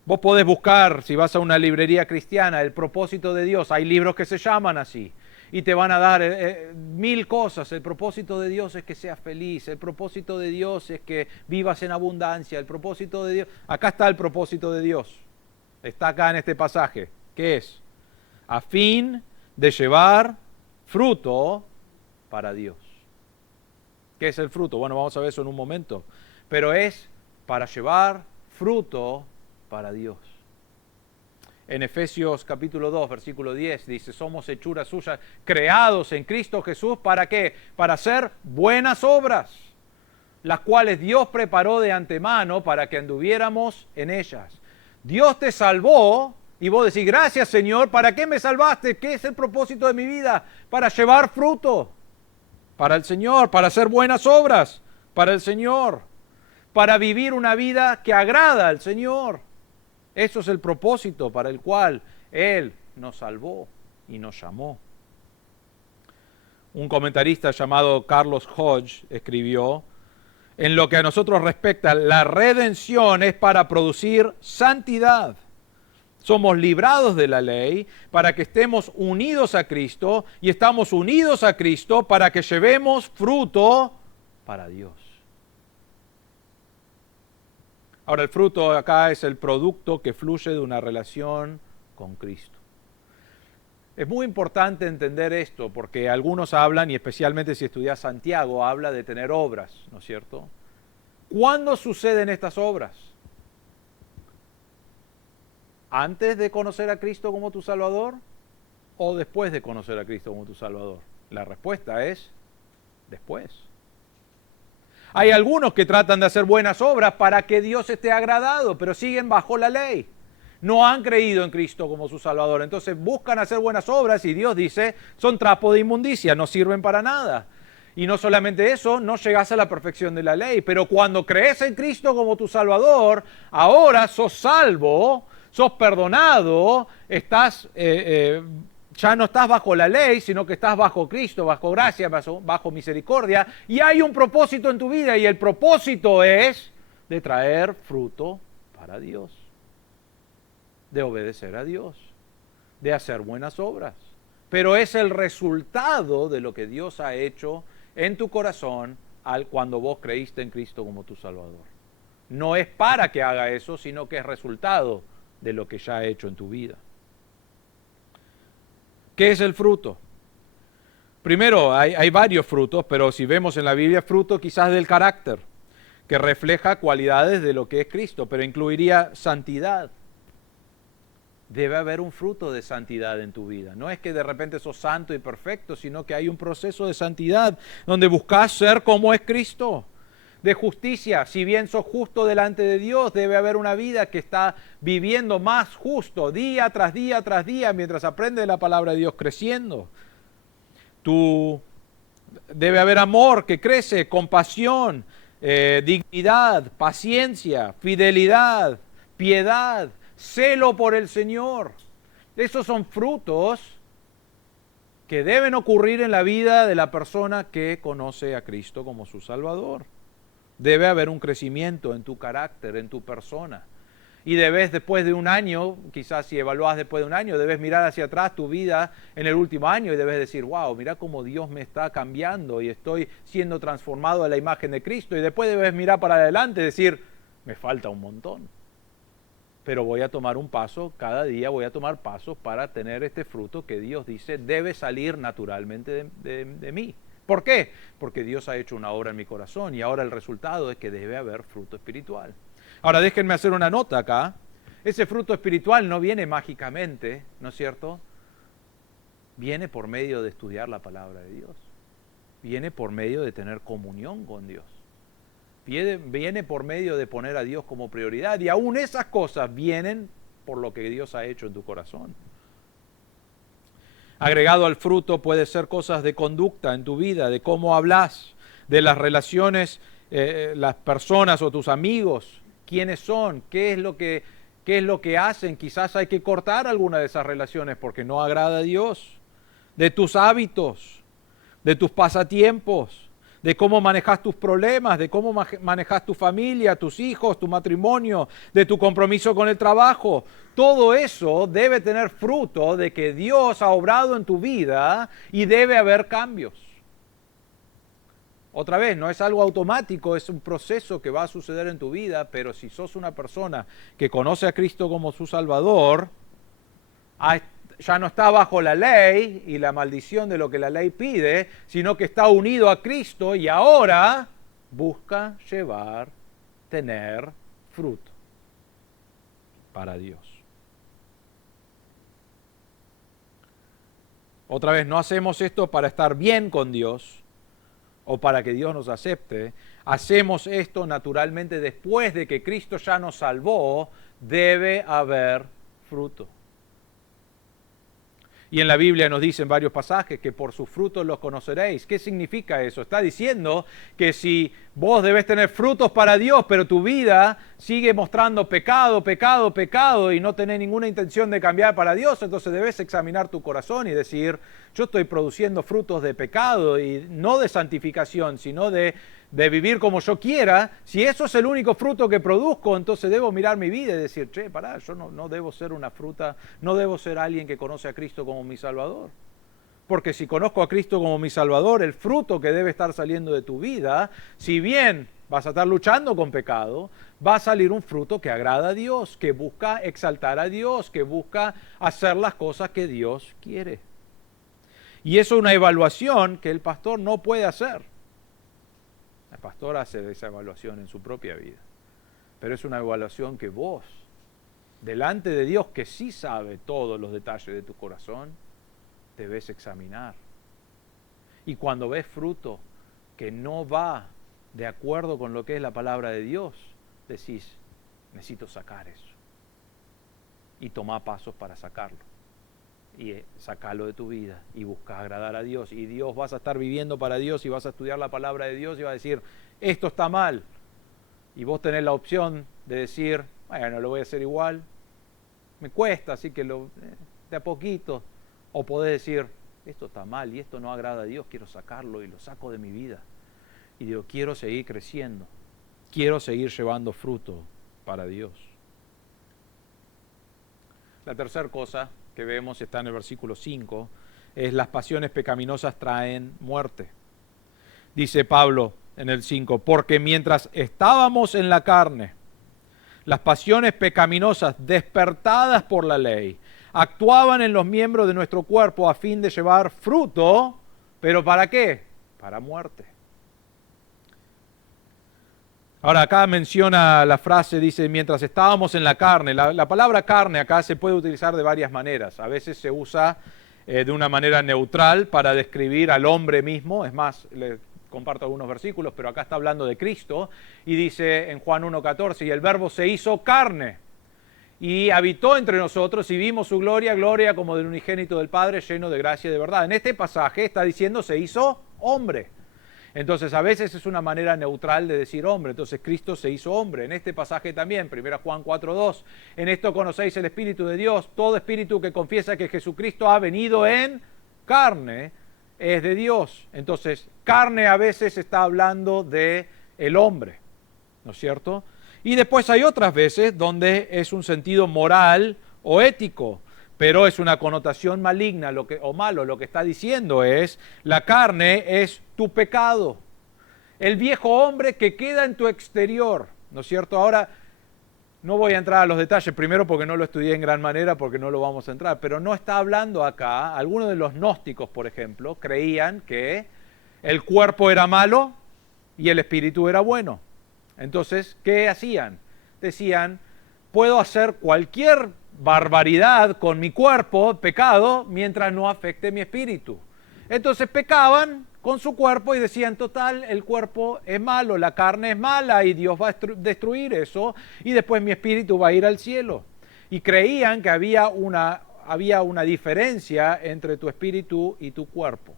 Vos podés buscar, si vas a una librería cristiana, el propósito de Dios. Hay libros que se llaman así. Y te van a dar mil cosas. El propósito de Dios es que seas feliz. El propósito de Dios es que vivas en abundancia. El propósito de Dios... Acá está el propósito de Dios. Está acá en este pasaje. ¿Qué es? A fin de llevar fruto para Dios. ¿Qué es el fruto? Bueno, vamos a ver eso en un momento. Pero es para llevar fruto para Dios. En Efesios capítulo 2, versículo 10, dice, somos hechura suya, creados en Cristo Jesús, ¿para qué? Para hacer buenas obras, las cuales Dios preparó de antemano para que anduviéramos en ellas. Dios te salvó y vos decís, gracias Señor, ¿para qué me salvaste? ¿Qué es el propósito de mi vida? Para llevar fruto para el Señor, para hacer buenas obras para el Señor, para vivir una vida que agrada al Señor. Eso es el propósito para el cual Él nos salvó y nos llamó. Un comentarista llamado Carlos Hodge escribió, en lo que a nosotros respecta, la redención es para producir santidad. Somos librados de la ley para que estemos unidos a Cristo y estamos unidos a Cristo para que llevemos fruto para Dios. Ahora, el fruto acá es el producto que fluye de una relación con Cristo. Es muy importante entender esto porque algunos hablan, y especialmente si estudias Santiago, habla de tener obras, ¿no es cierto? ¿Cuándo suceden estas obras? ¿Antes de conocer a Cristo como tu Salvador o después de conocer a Cristo como tu Salvador? La respuesta es después. Hay algunos que tratan de hacer buenas obras para que Dios esté agradado, pero siguen bajo la ley. No han creído en Cristo como su Salvador. Entonces buscan hacer buenas obras y Dios dice, son trapo de inmundicia, no sirven para nada. Y no solamente eso, no llegas a la perfección de la ley. Pero cuando crees en Cristo como tu Salvador, ahora sos salvo, sos perdonado, estás... ya no estás bajo la ley, sino que estás bajo Cristo, bajo gracia, bajo misericordia, y hay un propósito en tu vida, y el propósito es de traer fruto para Dios, de obedecer a Dios, de hacer buenas obras. Pero es el resultado de lo que Dios ha hecho en tu corazón cuando vos creíste en Cristo como tu Salvador. No es para que haga eso, sino que es resultado de lo que ya ha hecho en tu vida. ¿Qué es el fruto? Primero, hay varios frutos, pero si vemos en la Biblia, fruto quizás del carácter, que refleja cualidades de lo que es Cristo, pero incluiría santidad. Debe haber un fruto de santidad en tu vida. No es que de repente sos santo y perfecto, sino que hay un proceso de santidad donde buscas ser como es Cristo. De justicia, si bien sos justo delante de Dios, debe haber una vida que está viviendo más justo día tras día tras día mientras aprende la palabra de Dios creciendo. Debe haber amor que crece, compasión, dignidad, paciencia, fidelidad, piedad, celo por el Señor. Esos son frutos que deben ocurrir en la vida de la persona que conoce a Cristo como su Salvador. Debe haber un crecimiento en tu carácter, en tu persona. Y debes, después de un año, quizás si evaluás después de un año, debes mirar hacia atrás tu vida en el último año y debes decir, wow, mira cómo Dios me está cambiando y estoy siendo transformado a la imagen de Cristo. Y después debes mirar para adelante y decir, me falta un montón. Pero voy a tomar un paso, cada día voy a tomar pasos para tener este fruto que Dios dice debe salir naturalmente de mí. ¿Por qué? Porque Dios ha hecho una obra en mi corazón y ahora el resultado es que debe haber fruto espiritual. Ahora déjenme hacer una nota acá. Ese fruto espiritual no viene mágicamente, ¿no es cierto? Viene por medio de estudiar la palabra de Dios. Viene por medio de tener comunión con Dios. Viene por medio de poner a Dios como prioridad. Y aún esas cosas vienen por lo que Dios ha hecho en tu corazón. Agregado al fruto puede ser cosas de conducta en tu vida, de cómo hablas, de las relaciones, las personas o tus amigos, quiénes son, qué es lo que hacen. Quizás hay que cortar alguna de esas relaciones porque no agrada a Dios. De tus hábitos, de tus pasatiempos, de cómo manejas tus problemas, de cómo manejas tu familia, tus hijos, tu matrimonio, de tu compromiso con el trabajo. Todo eso debe tener fruto de que Dios ha obrado en tu vida y debe haber cambios. Otra vez, no es algo automático, es un proceso que va a suceder en tu vida, pero si sos una persona que conoce a Cristo como su Salvador, ya no está bajo la ley y la maldición de lo que la ley pide, sino que está unido a Cristo y ahora busca tener fruto para Dios. Otra vez, no hacemos esto para estar bien con Dios o para que Dios nos acepte. Hacemos esto naturalmente después de que Cristo ya nos salvó, debe haber fruto. Y en la Biblia nos dicen varios pasajes que por sus frutos los conoceréis. ¿Qué significa eso? Está diciendo que si vos debes tener frutos para Dios, pero tu vida sigue mostrando pecado, pecado, pecado y no tenés ninguna intención de cambiar para Dios, entonces debes examinar tu corazón y decir, yo estoy produciendo frutos de pecado y no de santificación, sino de vivir como yo quiera. Si eso es el único fruto que produzco, entonces debo mirar mi vida y decir, pará, yo no debo ser una fruta, no debo ser alguien que conoce a Cristo como mi Salvador. Porque si conozco a Cristo como mi Salvador, el fruto que debe estar saliendo de tu vida, si bien vas a estar luchando con pecado, va a salir un fruto que agrada a Dios, que busca exaltar a Dios, que busca hacer las cosas que Dios quiere. Y eso es una evaluación que el pastor no puede hacer. El pastor hace esa evaluación en su propia vida. Pero es una evaluación que vos, delante de Dios, que sí sabe todos los detalles de tu corazón, debes examinar. Y cuando ves fruto que no va de acuerdo con lo que es la palabra de Dios, decís, necesito sacar eso. Y toma pasos para sacarlo. Y sacarlo de tu vida y busca agradar a Dios. Y Dios, vas a estar viviendo para Dios y vas a estudiar la palabra de Dios y vas a decir, esto está mal. Y vos tenés la opción de decir, bueno, lo voy a hacer igual. Me cuesta, así que de a poquito. O podés decir, esto está mal y esto no agrada a Dios, quiero sacarlo y lo saco de mi vida. Y digo, quiero seguir creciendo, quiero seguir llevando fruto para Dios. La tercera cosa que vemos, está en el versículo 5, es las pasiones pecaminosas traen muerte. dice Pablo en el 5, porque mientras estábamos en la carne, las pasiones pecaminosas despertadas por la ley actuaban en los miembros de nuestro cuerpo a fin de llevar fruto, pero ¿para qué? Para muerte. Ahora acá menciona la frase, dice, mientras estábamos en la carne. La palabra carne acá se puede utilizar de varias maneras. A veces se usa de una manera neutral para describir al hombre mismo. Es más, le comparto algunos versículos, pero acá está hablando de Cristo. Y dice en Juan 1:14, y el verbo se hizo carne y habitó entre nosotros y vimos su gloria, gloria como del unigénito del Padre, lleno de gracia y de verdad. En este pasaje está diciendo se hizo hombre. Entonces a veces es una manera neutral de decir hombre, entonces Cristo se hizo hombre. En este pasaje también, 1 Juan 4:2, en esto conocéis el Espíritu de Dios, todo espíritu que confiesa que Jesucristo ha venido en carne es de Dios. Entonces carne a veces está hablando de el hombre, ¿no es cierto? Y después hay otras veces donde es un sentido moral o ético, pero es una connotación maligna o malo. Lo que está diciendo es, la carne es tu pecado, el viejo hombre que queda en tu exterior, ¿no es cierto? Ahora, no voy a entrar a los detalles, primero porque no lo estudié en gran manera, porque no lo vamos a entrar, pero no está hablando acá, algunos de los gnósticos, por ejemplo, creían que el cuerpo era malo y el espíritu era bueno. Entonces, ¿qué hacían? Decían, puedo hacer cualquier barbaridad con mi cuerpo, pecado, mientras no afecte mi espíritu. Entonces pecaban con su cuerpo y decían, total, el cuerpo es malo, la carne es mala y Dios va a destruir eso y después mi espíritu va a ir al cielo. Y creían que había una diferencia entre tu espíritu y tu cuerpo.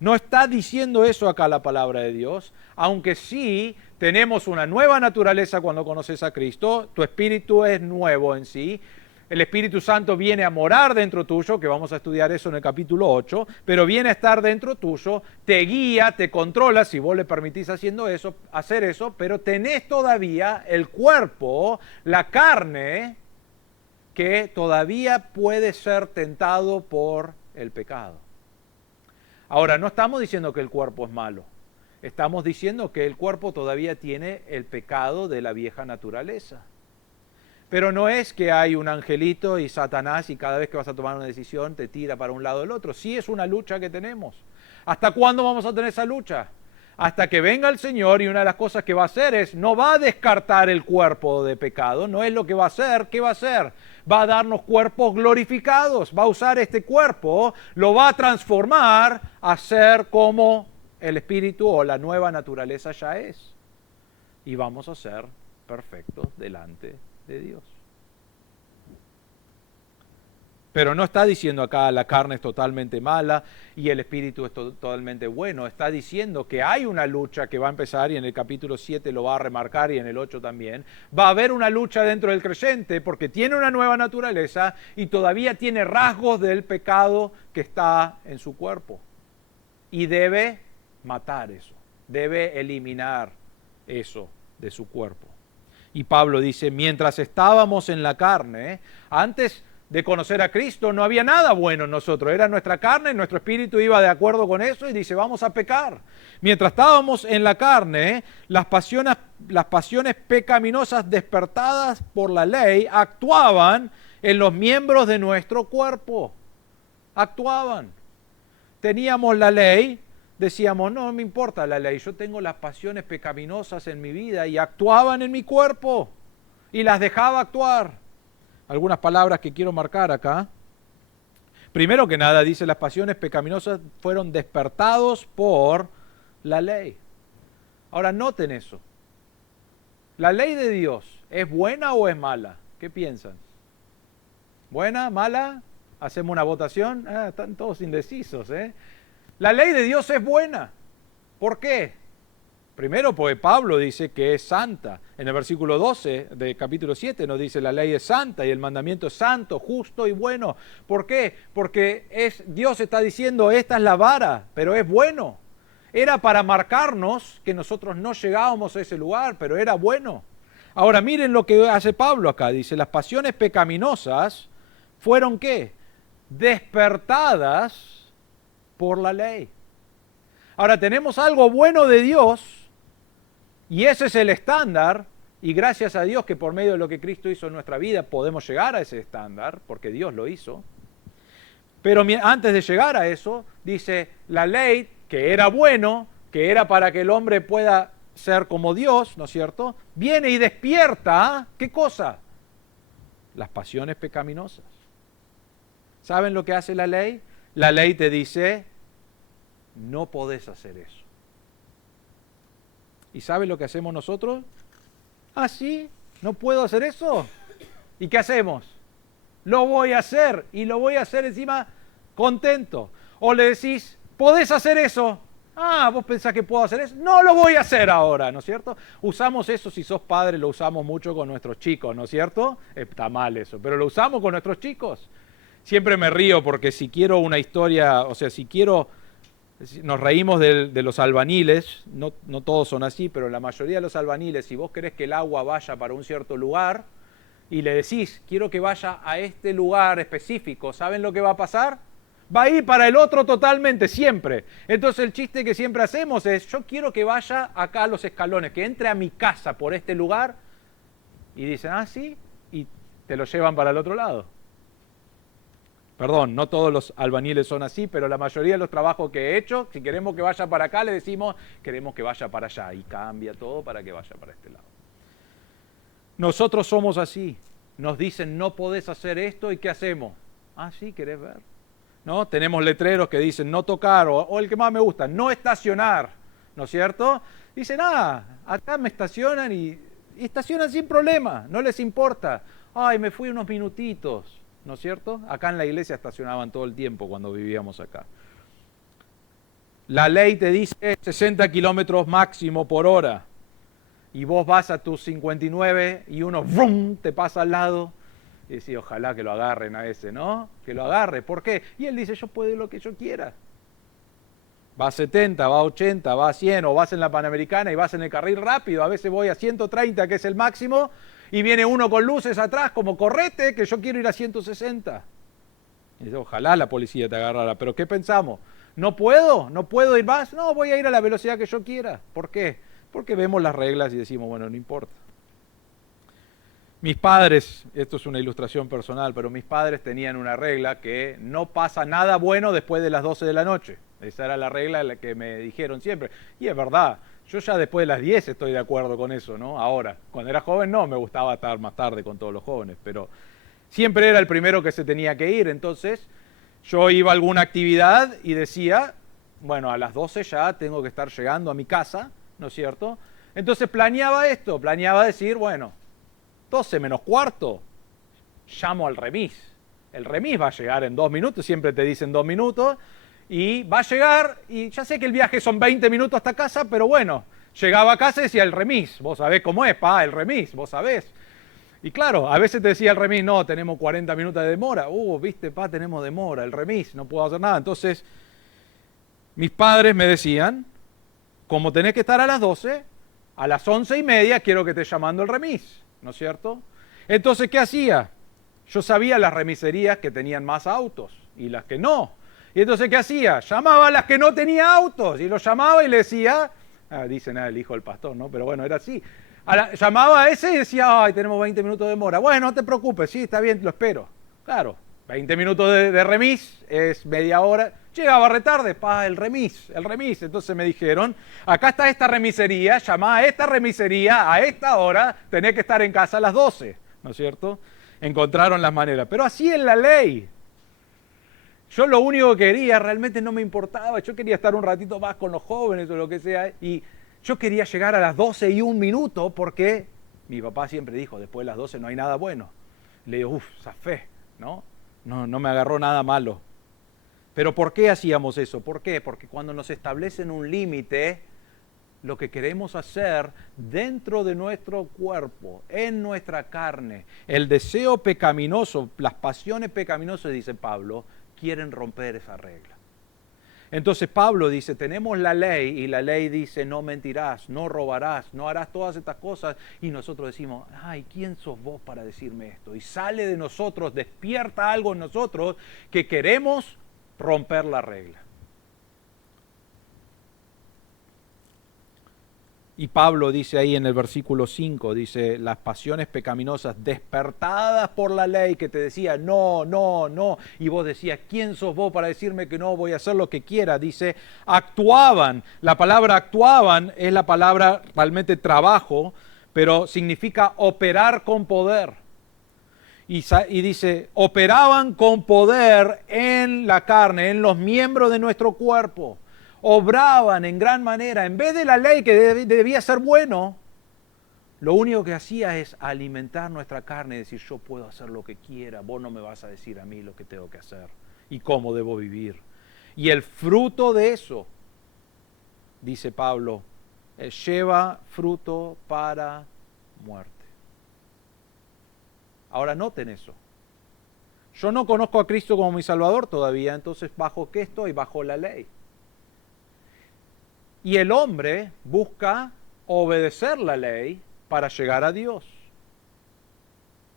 No está diciendo eso acá la palabra de Dios, aunque sí tenemos una nueva naturaleza cuando conoces a Cristo, tu espíritu es nuevo en sí, el Espíritu Santo viene a morar dentro tuyo, que vamos a estudiar eso en el capítulo 8, pero viene a estar dentro tuyo, te guía, te controla, si vos le permitís hacer eso, pero tenés todavía el cuerpo, la carne, que todavía puede ser tentado por el pecado. Ahora, no estamos diciendo que el cuerpo es malo, estamos diciendo que el cuerpo todavía tiene el pecado de la vieja naturaleza. Pero no es que hay un angelito y Satanás y cada vez que vas a tomar una decisión te tira para un lado o el otro. Sí es una lucha que tenemos. ¿Hasta cuándo vamos a tener esa lucha? Hasta que venga el Señor, y una de las cosas que va a hacer es, no va a descartar el cuerpo de pecado, no es lo que va a hacer. ¿Qué va a hacer? Va a darnos cuerpos glorificados, va a usar este cuerpo, lo va a transformar a ser como el Espíritu o la nueva naturaleza ya es. Y vamos a ser perfectos delante de Dios. Pero no está diciendo acá la carne es totalmente mala y el espíritu es totalmente bueno. Está diciendo que hay una lucha que va a empezar, y en el capítulo 7 lo va a remarcar y en el 8 también. Va a haber una lucha dentro del creyente porque tiene una nueva naturaleza y todavía tiene rasgos del pecado que está en su cuerpo. Y debe matar eso, debe eliminar eso de su cuerpo. Y Pablo dice, mientras estábamos en la carne, antes de conocer a Cristo no había nada bueno en nosotros, era nuestra carne, nuestro espíritu iba de acuerdo con eso y dice, vamos a pecar. Mientras estábamos en la carne, las pasiones pecaminosas despertadas por la ley actuaban en los miembros de nuestro cuerpo. Actuaban. Teníamos la ley. Decíamos, no me importa la ley, yo tengo las pasiones pecaminosas en mi vida y actuaban en mi cuerpo y las dejaba actuar. Algunas palabras que quiero marcar acá. Primero que nada, dice, las pasiones pecaminosas fueron despertados por la ley. Ahora noten eso. ¿La ley de Dios es buena o es mala? ¿Qué piensan? ¿Buena? ¿Mala? ¿Hacemos una votación? Están todos indecisos, ¿eh? La ley de Dios es buena. ¿Por qué? Primero, porque Pablo dice que es santa. En el versículo 12 de capítulo 7 nos dice la ley es santa y el mandamiento es santo, justo y bueno. ¿Por qué? Porque Dios está diciendo esta es la vara, pero es bueno. Era para marcarnos que nosotros no llegábamos a ese lugar, pero era bueno. Ahora miren lo que hace Pablo acá. Dice, las pasiones pecaminosas fueron ¿qué? Despertadas por la ley. Ahora tenemos algo bueno de Dios y ese es el estándar y gracias a Dios que por medio de lo que Cristo hizo en nuestra vida podemos llegar a ese estándar porque Dios lo hizo. Pero antes de llegar a eso, dice la ley que era bueno, que era para que el hombre pueda ser como Dios, ¿no es cierto? Viene y despierta, ¿qué cosa? Las pasiones pecaminosas. ¿Saben lo que hace la ley? La ley te dice, no podés hacer eso. ¿Y saben lo que hacemos nosotros? Ah, sí, no puedo hacer eso. ¿Y qué hacemos? Lo voy a hacer y lo voy a hacer encima contento. O le decís, ¿podés hacer eso? Ah, ¿vos pensás que puedo hacer eso? No lo voy a hacer ahora, ¿no es cierto? Usamos eso, si sos padre, lo usamos mucho con nuestros chicos, ¿no es cierto? Está mal eso, pero lo usamos con nuestros chicos. Siempre me río porque si quiero una historia, o sea, si quiero, nos reímos de los albaniles, no todos son así, pero la mayoría de los albaniles, si vos querés que el agua vaya para un cierto lugar y le decís, quiero que vaya a este lugar específico, ¿saben lo que va a pasar? Va a ir para el otro totalmente, siempre. Entonces el chiste que siempre hacemos es, yo quiero que vaya acá a los escalones, que entre a mi casa por este lugar, y dicen, ah, sí, y te lo llevan para el otro lado. Perdón, no todos los albañiles son así, pero la mayoría de los trabajos que he hecho, si queremos que vaya para acá, le decimos, queremos que vaya para allá, y cambia todo para que vaya para este lado. Nosotros somos así. Nos dicen, no podés hacer esto, ¿y qué hacemos? Ah, sí, ¿querés ver? ¿No? Tenemos letreros que dicen no tocar, o el que más me gusta, no estacionar, ¿no es cierto? Dicen, acá me estacionan y estacionan sin problema, no les importa. Ay, me fui unos minutitos, ¿no es cierto? Acá en la iglesia estacionaban todo el tiempo cuando vivíamos acá. La ley te dice 60 kilómetros máximo por hora y vos vas a tus 59 y uno ¡vrum!, te pasa al lado. Y decía, ojalá que lo agarren a ese, ¿no? Que lo agarre. ¿Por qué? Y él dice, yo puedo ir lo que yo quiera. Va a 70, va a 80, va a 100, o vas en la Panamericana y vas en el carril rápido. A veces voy a 130, que es el máximo, y viene uno con luces atrás, como correte, que yo quiero ir a 160. Y dice, ojalá la policía te agarrara. ¿Pero qué pensamos? ¿No puedo? ¿No puedo ir más? No, voy a ir a la velocidad que yo quiera. ¿Por qué? Porque vemos las reglas y decimos, bueno, no importa. Mis padres, esto es una ilustración personal, pero mis padres tenían una regla que no pasa nada bueno después de las 12 de la noche. Esa era la regla la que me dijeron siempre. Y es verdad, yo ya después de las 10 estoy de acuerdo con eso, ¿no? Ahora, cuando era joven no, me gustaba estar más tarde con todos los jóvenes, pero siempre era el primero que se tenía que ir. Entonces, yo iba a alguna actividad y decía, bueno, a las 12 ya tengo que estar llegando a mi casa, ¿no es cierto? Entonces planeaba decir, bueno, 12 menos cuarto, llamo al remis. El remis va a llegar en 2 minutos, siempre te dicen 2 minutos, y va a llegar, y ya sé que el viaje son 20 minutos hasta casa, pero bueno, llegaba a casa y decía el remis, vos sabés cómo es, el remis, vos sabés. Y claro, a veces te decía el remis, no, tenemos 40 minutos de demora, viste, tenemos demora, el remis, no puedo hacer nada. Entonces, mis padres me decían, como tenés que estar a las 12, a las 11:30 quiero que estés llamando el remis. ¿No es cierto? Entonces, ¿qué hacía? Yo sabía las remiserías que tenían más autos y las que no. Y entonces, ¿qué hacía? Llamaba a las que no tenían autos y los llamaba y le decía, dicen el hijo del pastor, ¿no? Pero bueno, era así. Llamaba a ese y decía, ay, tenemos 20 minutos de demora. Bueno, no te preocupes, sí, está bien, lo espero. Claro, 20 minutos de remis es media hora. Llegaba retarde, el remis. Entonces me dijeron, acá está esta remisería, llamá a esta remisería a esta hora, tenés que estar en casa a las 12, ¿no es cierto? Encontraron las maneras. Pero así es la ley. Yo lo único que quería, realmente no me importaba, yo quería estar un ratito más con los jóvenes o lo que sea, y yo quería llegar a las 12:01 porque mi papá siempre dijo, después de las 12 no hay nada bueno. Le digo, zafé, ¿no? No me agarró nada malo. Pero ¿por qué hacíamos eso? ¿Por qué? Porque cuando nos establecen un límite, lo que queremos hacer dentro de nuestro cuerpo, en nuestra carne, el deseo pecaminoso, las pasiones pecaminosas, dice Pablo, quieren romper esa regla. Entonces Pablo dice, tenemos la ley y la ley dice, no mentirás, no robarás, no harás todas estas cosas. Y nosotros decimos, ay, ¿quién sos vos para decirme esto? Y sale de nosotros, despierta algo en nosotros que queremos romper la regla. Y Pablo dice ahí en el versículo 5, dice, las pasiones pecaminosas despertadas por la ley que te decía, no, no, no. Y vos decías, ¿quién sos vos para decirme que no voy a hacer lo que quiera? Dice, actuaban. La palabra actuaban es la palabra realmente trabajo, pero significa operar con poder. Y dice, operaban con poder en la carne, en los miembros de nuestro cuerpo. Obraban en gran manera. En vez de la ley que debía ser bueno, lo único que hacía es alimentar nuestra carne y decir, yo puedo hacer lo que quiera, vos no me vas a decir a mí lo que tengo que hacer y cómo debo vivir. Y el fruto de eso, dice Pablo, lleva fruto para muerte. Ahora noten eso. Yo no conozco a Cristo como mi Salvador todavía, entonces ¿bajo qué estoy? Bajo la ley. Y el hombre busca obedecer la ley para llegar a Dios.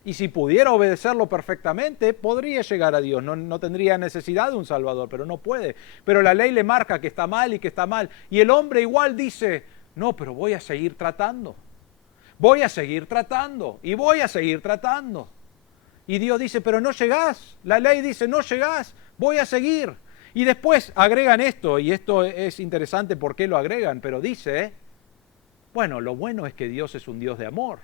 Y si pudiera obedecerlo perfectamente, podría llegar a Dios. No tendría necesidad de un Salvador, pero no puede. Pero la ley le marca que está mal y que está mal. Y el hombre igual dice, no, pero voy a seguir tratando. Voy a seguir tratando y voy a seguir tratando. Y Dios dice, pero no llegás. La ley dice, no llegás, voy a seguir. Y después agregan esto, y esto es interesante por qué lo agregan, pero dice, bueno, lo bueno es que Dios es un Dios de amor.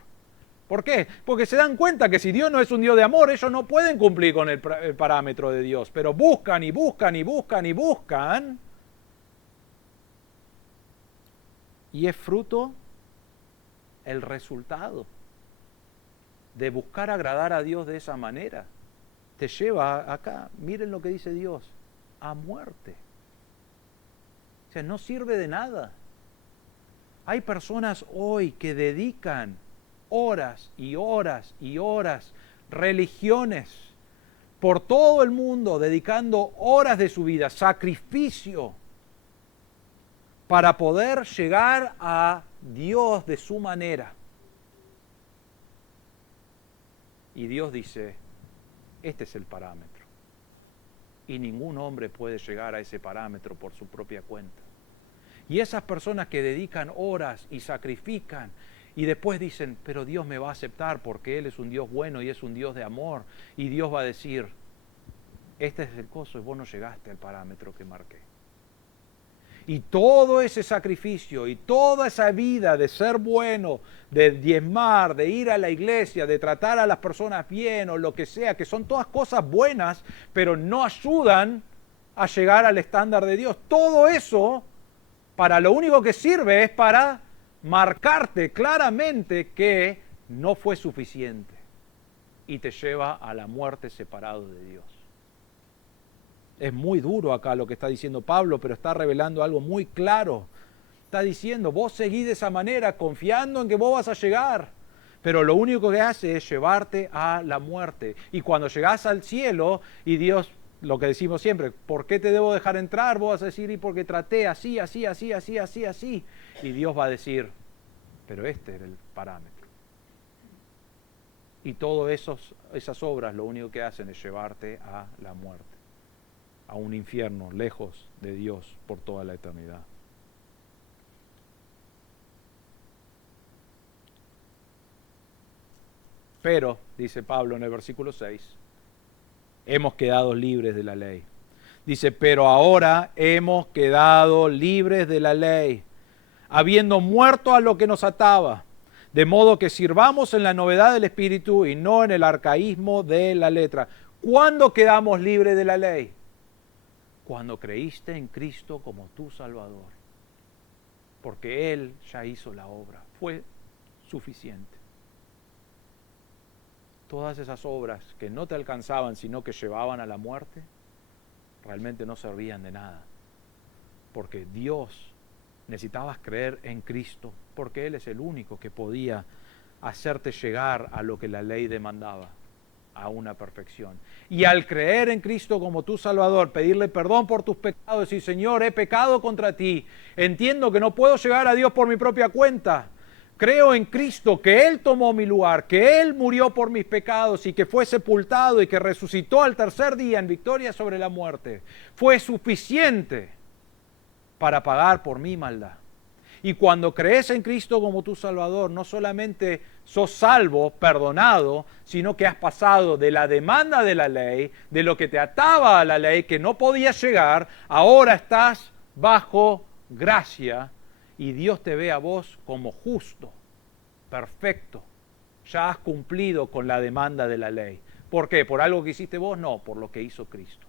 ¿Por qué? Porque se dan cuenta que si Dios no es un Dios de amor, ellos no pueden cumplir con el parámetro de Dios, pero buscan y buscan y buscan y buscan. Y es fruto el resultado de buscar agradar a Dios de esa manera. Te lleva acá, miren lo que dice Dios, a muerte. O sea, no sirve de nada. Hay personas hoy que dedican horas y horas y horas, religiones por todo el mundo, dedicando horas de su vida, sacrificio, para poder llegar a Dios de su manera. Y Dios dice, este es el parámetro. Y ningún hombre puede llegar a ese parámetro por su propia cuenta. Y esas personas que dedican horas y sacrifican y después dicen, pero Dios me va a aceptar porque Él es un Dios bueno y es un Dios de amor. Y Dios va a decir, este es el coso y vos no llegaste al parámetro que marqué. Y todo ese sacrificio y toda esa vida de ser bueno, de diezmar, de ir a la iglesia, de tratar a las personas bien o lo que sea, que son todas cosas buenas, pero no ayudan a llegar al estándar de Dios. Todo eso, para lo único que sirve es para marcarte claramente que no fue suficiente y te lleva a la muerte separado de Dios. Es muy duro acá lo que está diciendo Pablo, pero está revelando algo muy claro. Está diciendo, vos seguís de esa manera, confiando en que vos vas a llegar, pero lo único que hace es llevarte a la muerte. Y cuando llegás al cielo y Dios, lo que decimos siempre, ¿por qué te debo dejar entrar? Vos vas a decir, y porque traté así, así, así, así, así, así. Y Dios va a decir, pero este era el parámetro. Y todas esas obras lo único que hacen es llevarte a la muerte, a un infierno lejos de Dios por toda la eternidad. Pero, dice Pablo en el versículo 6, hemos quedado libres de la ley. Dice, pero ahora hemos quedado libres de la ley, habiendo muerto a lo que nos ataba, de modo que sirvamos en la novedad del Espíritu y no en el arcaísmo de la letra. ¿Cuándo quedamos libres de la ley? Cuando creíste en Cristo como tu Salvador, porque Él ya hizo la obra, fue suficiente. Todas esas obras que no te alcanzaban, sino que llevaban a la muerte, realmente no servían de nada, porque Dios, necesitabas creer en Cristo, porque Él es el único que podía hacerte llegar a lo que la ley demandaba, a una perfección. Y al creer en Cristo como tu Salvador, pedirle perdón por tus pecados, decir, Señor, he pecado contra ti, entiendo que no puedo llegar a Dios por mi propia cuenta, creo en Cristo, que Él tomó mi lugar, que Él murió por mis pecados y que fue sepultado y que resucitó al tercer día en victoria sobre la muerte, fue suficiente para pagar por mi maldad. Y cuando crees en Cristo como tu Salvador, no solamente sos salvo, perdonado, sino que has pasado de la demanda de la ley, de lo que te ataba a la ley, que no podías llegar, ahora estás bajo gracia y Dios te ve a vos como justo, perfecto. Ya has cumplido con la demanda de la ley. ¿Por qué? ¿Por algo que hiciste vos? No, por lo que hizo Cristo.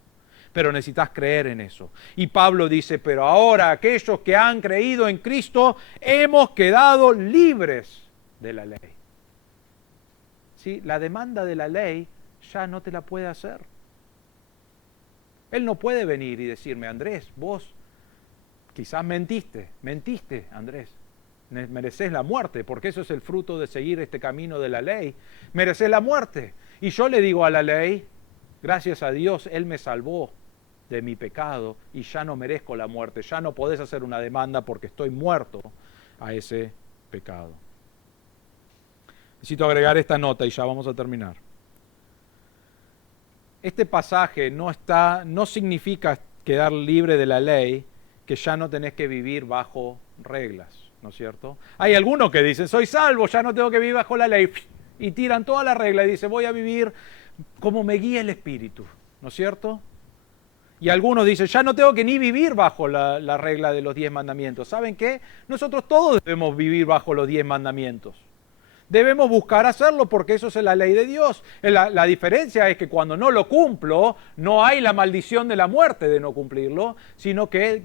Pero necesitas creer en eso. Y Pablo dice, pero ahora aquellos que han creído en Cristo hemos quedado libres de la ley. ¿Sí? La demanda de la ley ya no te la puede hacer. Él no puede venir y decirme, Andrés, vos quizás mentiste, Andrés. Mereces la muerte, porque eso es el fruto de seguir este camino de la ley. Mereces la muerte. Y yo le digo a la ley, gracias a Dios, Él me salvó de mi pecado y ya no merezco la muerte. Ya no podés hacer una demanda porque estoy muerto a ese pecado. Necesito agregar esta nota y ya vamos a terminar. Este pasaje no significa quedar libre de la ley, que ya no tenés que vivir bajo reglas. ¿No es cierto? Hay algunos que dicen, soy salvo, ya no tengo que vivir bajo la ley, y tiran toda la regla y dicen, voy a vivir como me guía el Espíritu, ¿no es cierto? Y algunos dicen, ya no tengo que ni vivir bajo la regla de los 10 mandamientos. ¿Saben qué? Nosotros todos debemos vivir bajo los 10 mandamientos. Debemos buscar hacerlo porque eso es la ley de Dios. La diferencia es que cuando no lo cumplo, no hay la maldición de la muerte de no cumplirlo, sino que,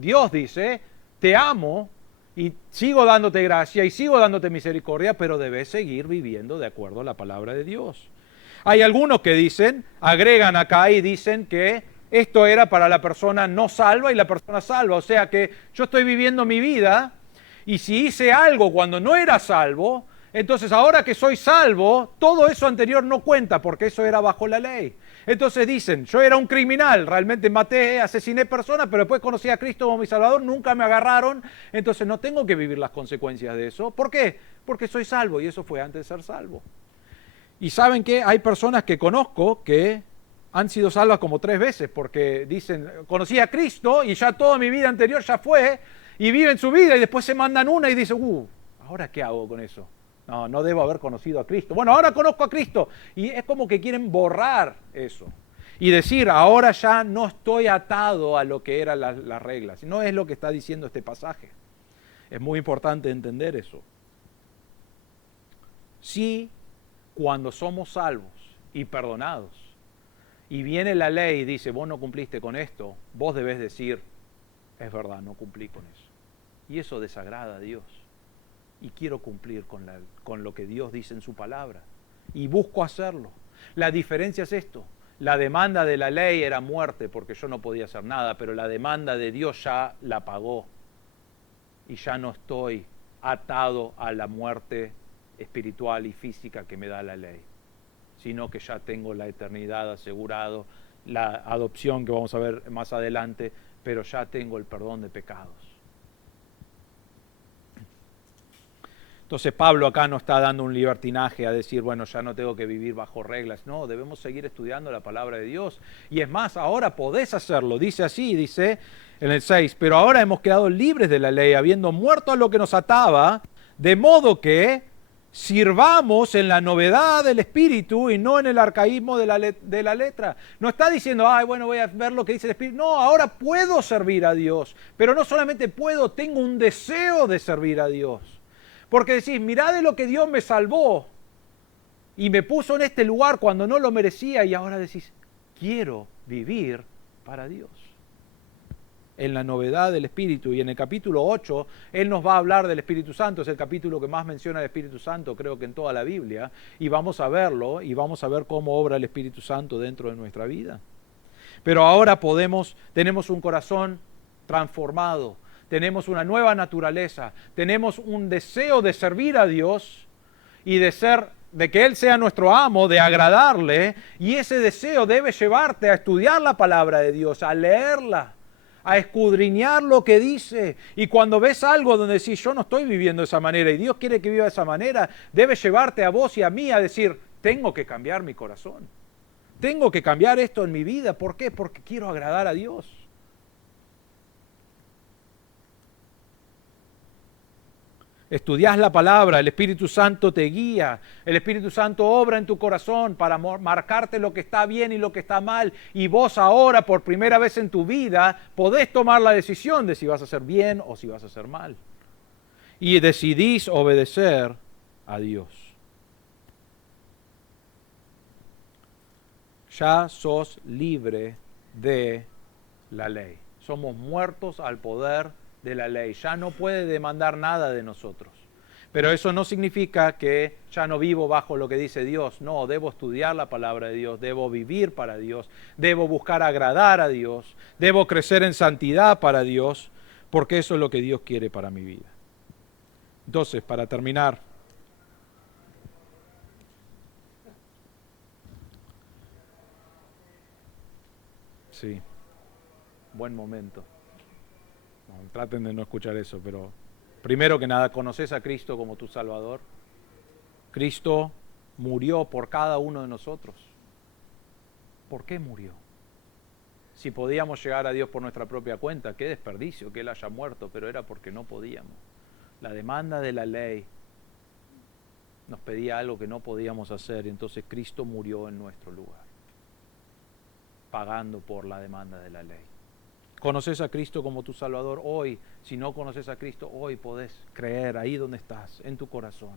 Dios dice, te amo y sigo dándote gracia y sigo dándote misericordia, pero debes seguir viviendo de acuerdo a la palabra de Dios. Hay algunos que dicen, agregan acá y dicen que esto era para la persona no salva y la persona salva. O sea que yo estoy viviendo mi vida y si hice algo cuando no era salvo, entonces ahora que soy salvo, todo eso anterior no cuenta porque eso era bajo la ley. Entonces dicen, yo era un criminal, realmente maté, asesiné personas, pero después conocí a Cristo como mi Salvador, nunca me agarraron, entonces no tengo que vivir las consecuencias de eso. ¿Por qué? Porque soy salvo y eso fue antes de ser salvo. Y ¿saben qué? Hay personas que conozco que han sido salvas como 3 veces porque dicen, conocí a Cristo y ya toda mi vida anterior ya fue, y viven su vida y después se mandan una y dicen, ¿ahora qué hago con eso? No debo haber conocido a Cristo. Bueno, ahora conozco a Cristo. Y es como que quieren borrar eso. Y decir, ahora ya no estoy atado a lo que eran las reglas. No es lo que está diciendo este pasaje. Es muy importante entender eso. Sí, cuando somos salvos y perdonados, y viene la ley y dice, vos no cumpliste con esto, vos debés decir, es verdad, no cumplí con eso. Y eso desagrada a Dios. Y quiero cumplir con lo que Dios dice en su palabra. Y busco hacerlo. La diferencia es esto. La demanda de la ley era muerte porque yo no podía hacer nada, pero la demanda de Dios ya la pagó. Y ya no estoy atado a la muerte espiritual y física que me da la ley, sino que ya tengo la eternidad asegurado, la adopción que vamos a ver más adelante, pero ya tengo el perdón de pecados. Entonces Pablo acá no está dando un libertinaje a decir, bueno, ya no tengo que vivir bajo reglas. No, debemos seguir estudiando la palabra de Dios. Y es más, ahora podés hacerlo. Dice así, dice en el 6, pero ahora hemos quedado libres de la ley, habiendo muerto a lo que nos ataba, de modo que sirvamos en la novedad del Espíritu y no en el arcaísmo de la letra. No está diciendo, bueno, voy a ver lo que dice el Espíritu. No, ahora puedo servir a Dios. Pero no solamente puedo, tengo un deseo de servir a Dios. Porque decís, mirá de lo que Dios me salvó y me puso en este lugar cuando no lo merecía, y ahora decís, quiero vivir para Dios. En la novedad del Espíritu. Y en el capítulo 8, Él nos va a hablar del Espíritu Santo. Es el capítulo que más menciona el Espíritu Santo, creo que en toda la Biblia. Y vamos a verlo, y vamos a ver cómo obra el Espíritu Santo dentro de nuestra vida. Pero ahora tenemos un corazón transformado. Tenemos una nueva naturaleza, tenemos un deseo de servir a Dios y de que Él sea nuestro amo, de agradarle, y ese deseo debe llevarte a estudiar la palabra de Dios, a leerla, a escudriñar lo que dice. Y cuando ves algo donde decís, yo no estoy viviendo de esa manera y Dios quiere que viva de esa manera, debe llevarte a vos y a mí a decir, tengo que cambiar mi corazón, tengo que cambiar esto en mi vida. ¿Por qué? Porque quiero agradar a Dios. Estudias la palabra, el Espíritu Santo te guía, el Espíritu Santo obra en tu corazón para marcarte lo que está bien y lo que está mal. Y vos ahora, por primera vez en tu vida, podés tomar la decisión de si vas a hacer bien o si vas a hacer mal. Y decidís obedecer a Dios. Ya sos libre de la ley. Somos muertos al poder de la ley. Ya no puede demandar nada de nosotros. Pero eso no significa que ya no vivo bajo lo que dice Dios. No, debo estudiar la palabra de Dios, debo vivir para Dios, debo buscar agradar a Dios, debo crecer en santidad para Dios, porque eso es lo que Dios quiere para mi vida. Entonces, para terminar, sí, buen momento. No, traten de no escuchar eso, pero primero que nada, ¿conoces a Cristo como tu Salvador? Cristo murió por cada uno de nosotros. ¿Por qué murió? Si podíamos llegar a Dios por nuestra propia cuenta, qué desperdicio que Él haya muerto, pero era porque no podíamos. La demanda de la ley nos pedía algo que no podíamos hacer, y entonces Cristo murió en nuestro lugar, pagando por la demanda de la ley. ¿Conoces a Cristo como tu Salvador hoy? Si no conoces a Cristo hoy, podés creer ahí donde estás, en tu corazón.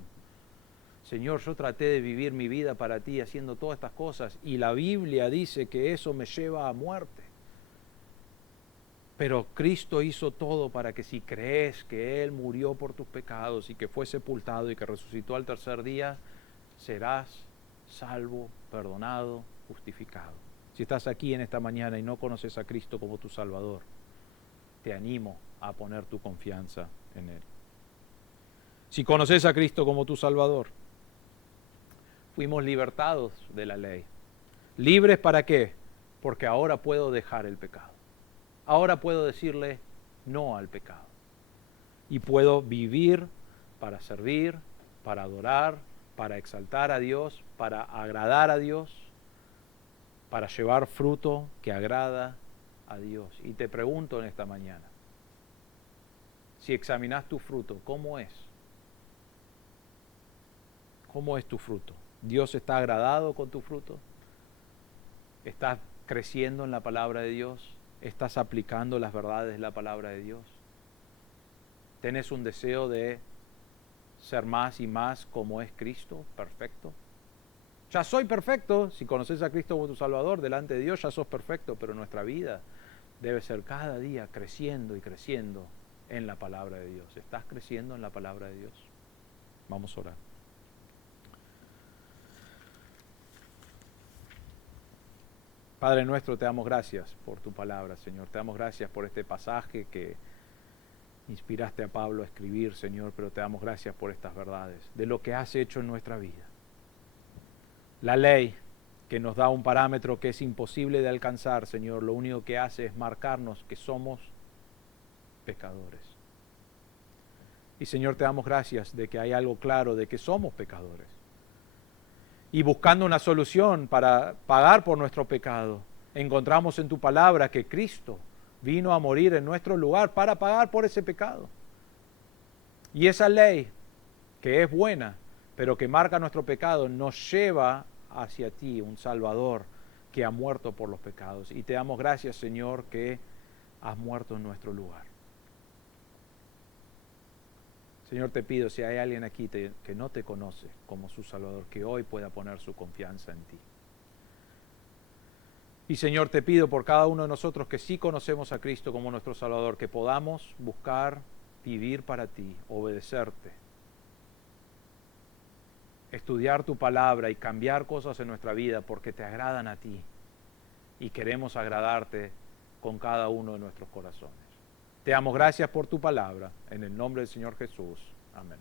Señor, yo traté de vivir mi vida para ti haciendo todas estas cosas y la Biblia dice que eso me lleva a muerte. Pero Cristo hizo todo para que si crees que Él murió por tus pecados y que fue sepultado y que resucitó al tercer día, serás salvo, perdonado, justificado. Si estás aquí en esta mañana y no conoces a Cristo como tu Salvador, te animo a poner tu confianza en Él. Si conoces a Cristo como tu Salvador, fuimos libertados de la ley. ¿Libres para qué? Porque ahora puedo dejar el pecado. Ahora puedo decirle no al pecado. Y puedo vivir para servir, para adorar, para exaltar a Dios, para agradar a Dios, para llevar fruto que agrada a Dios. Y te pregunto en esta mañana, si examinas tu fruto, ¿cómo es? ¿Cómo es tu fruto? ¿Dios está agradado con tu fruto? ¿Estás creciendo en la palabra de Dios? ¿Estás aplicando las verdades de la palabra de Dios? ¿Tienes un deseo de ser más y más como es Cristo, perfecto? Ya soy perfecto, si conoces a Cristo como tu Salvador, delante de Dios ya sos perfecto, pero nuestra vida debe ser cada día creciendo y creciendo en la palabra de Dios. ¿Estás creciendo en la palabra de Dios? Vamos a orar. Padre nuestro, te damos gracias por tu palabra, Señor. Te damos gracias por este pasaje que inspiraste a Pablo a escribir, Señor, pero te damos gracias por estas verdades, de lo que has hecho en nuestra vida. La ley que nos da un parámetro que es imposible de alcanzar, Señor, lo único que hace es marcarnos que somos pecadores. Y Señor, te damos gracias de que hay algo claro de que somos pecadores. Y buscando una solución para pagar por nuestro pecado, encontramos en tu palabra que Cristo vino a morir en nuestro lugar para pagar por ese pecado. Y esa ley, que es buena, pero que marca nuestro pecado, nos lleva hacia ti, un Salvador que ha muerto por los pecados. Y te damos gracias, Señor, que has muerto en nuestro lugar. Señor, te pido, si hay alguien aquí que no te conoce como su Salvador, que hoy pueda poner su confianza en ti. Y Señor, te pido por cada uno de nosotros que sí conocemos a Cristo como nuestro Salvador, que podamos buscar vivir para ti, obedecerte, estudiar tu palabra y cambiar cosas en nuestra vida porque te agradan a ti y queremos agradarte con cada uno de nuestros corazones. Te damos gracias por tu palabra, en el nombre del Señor Jesús. Amén.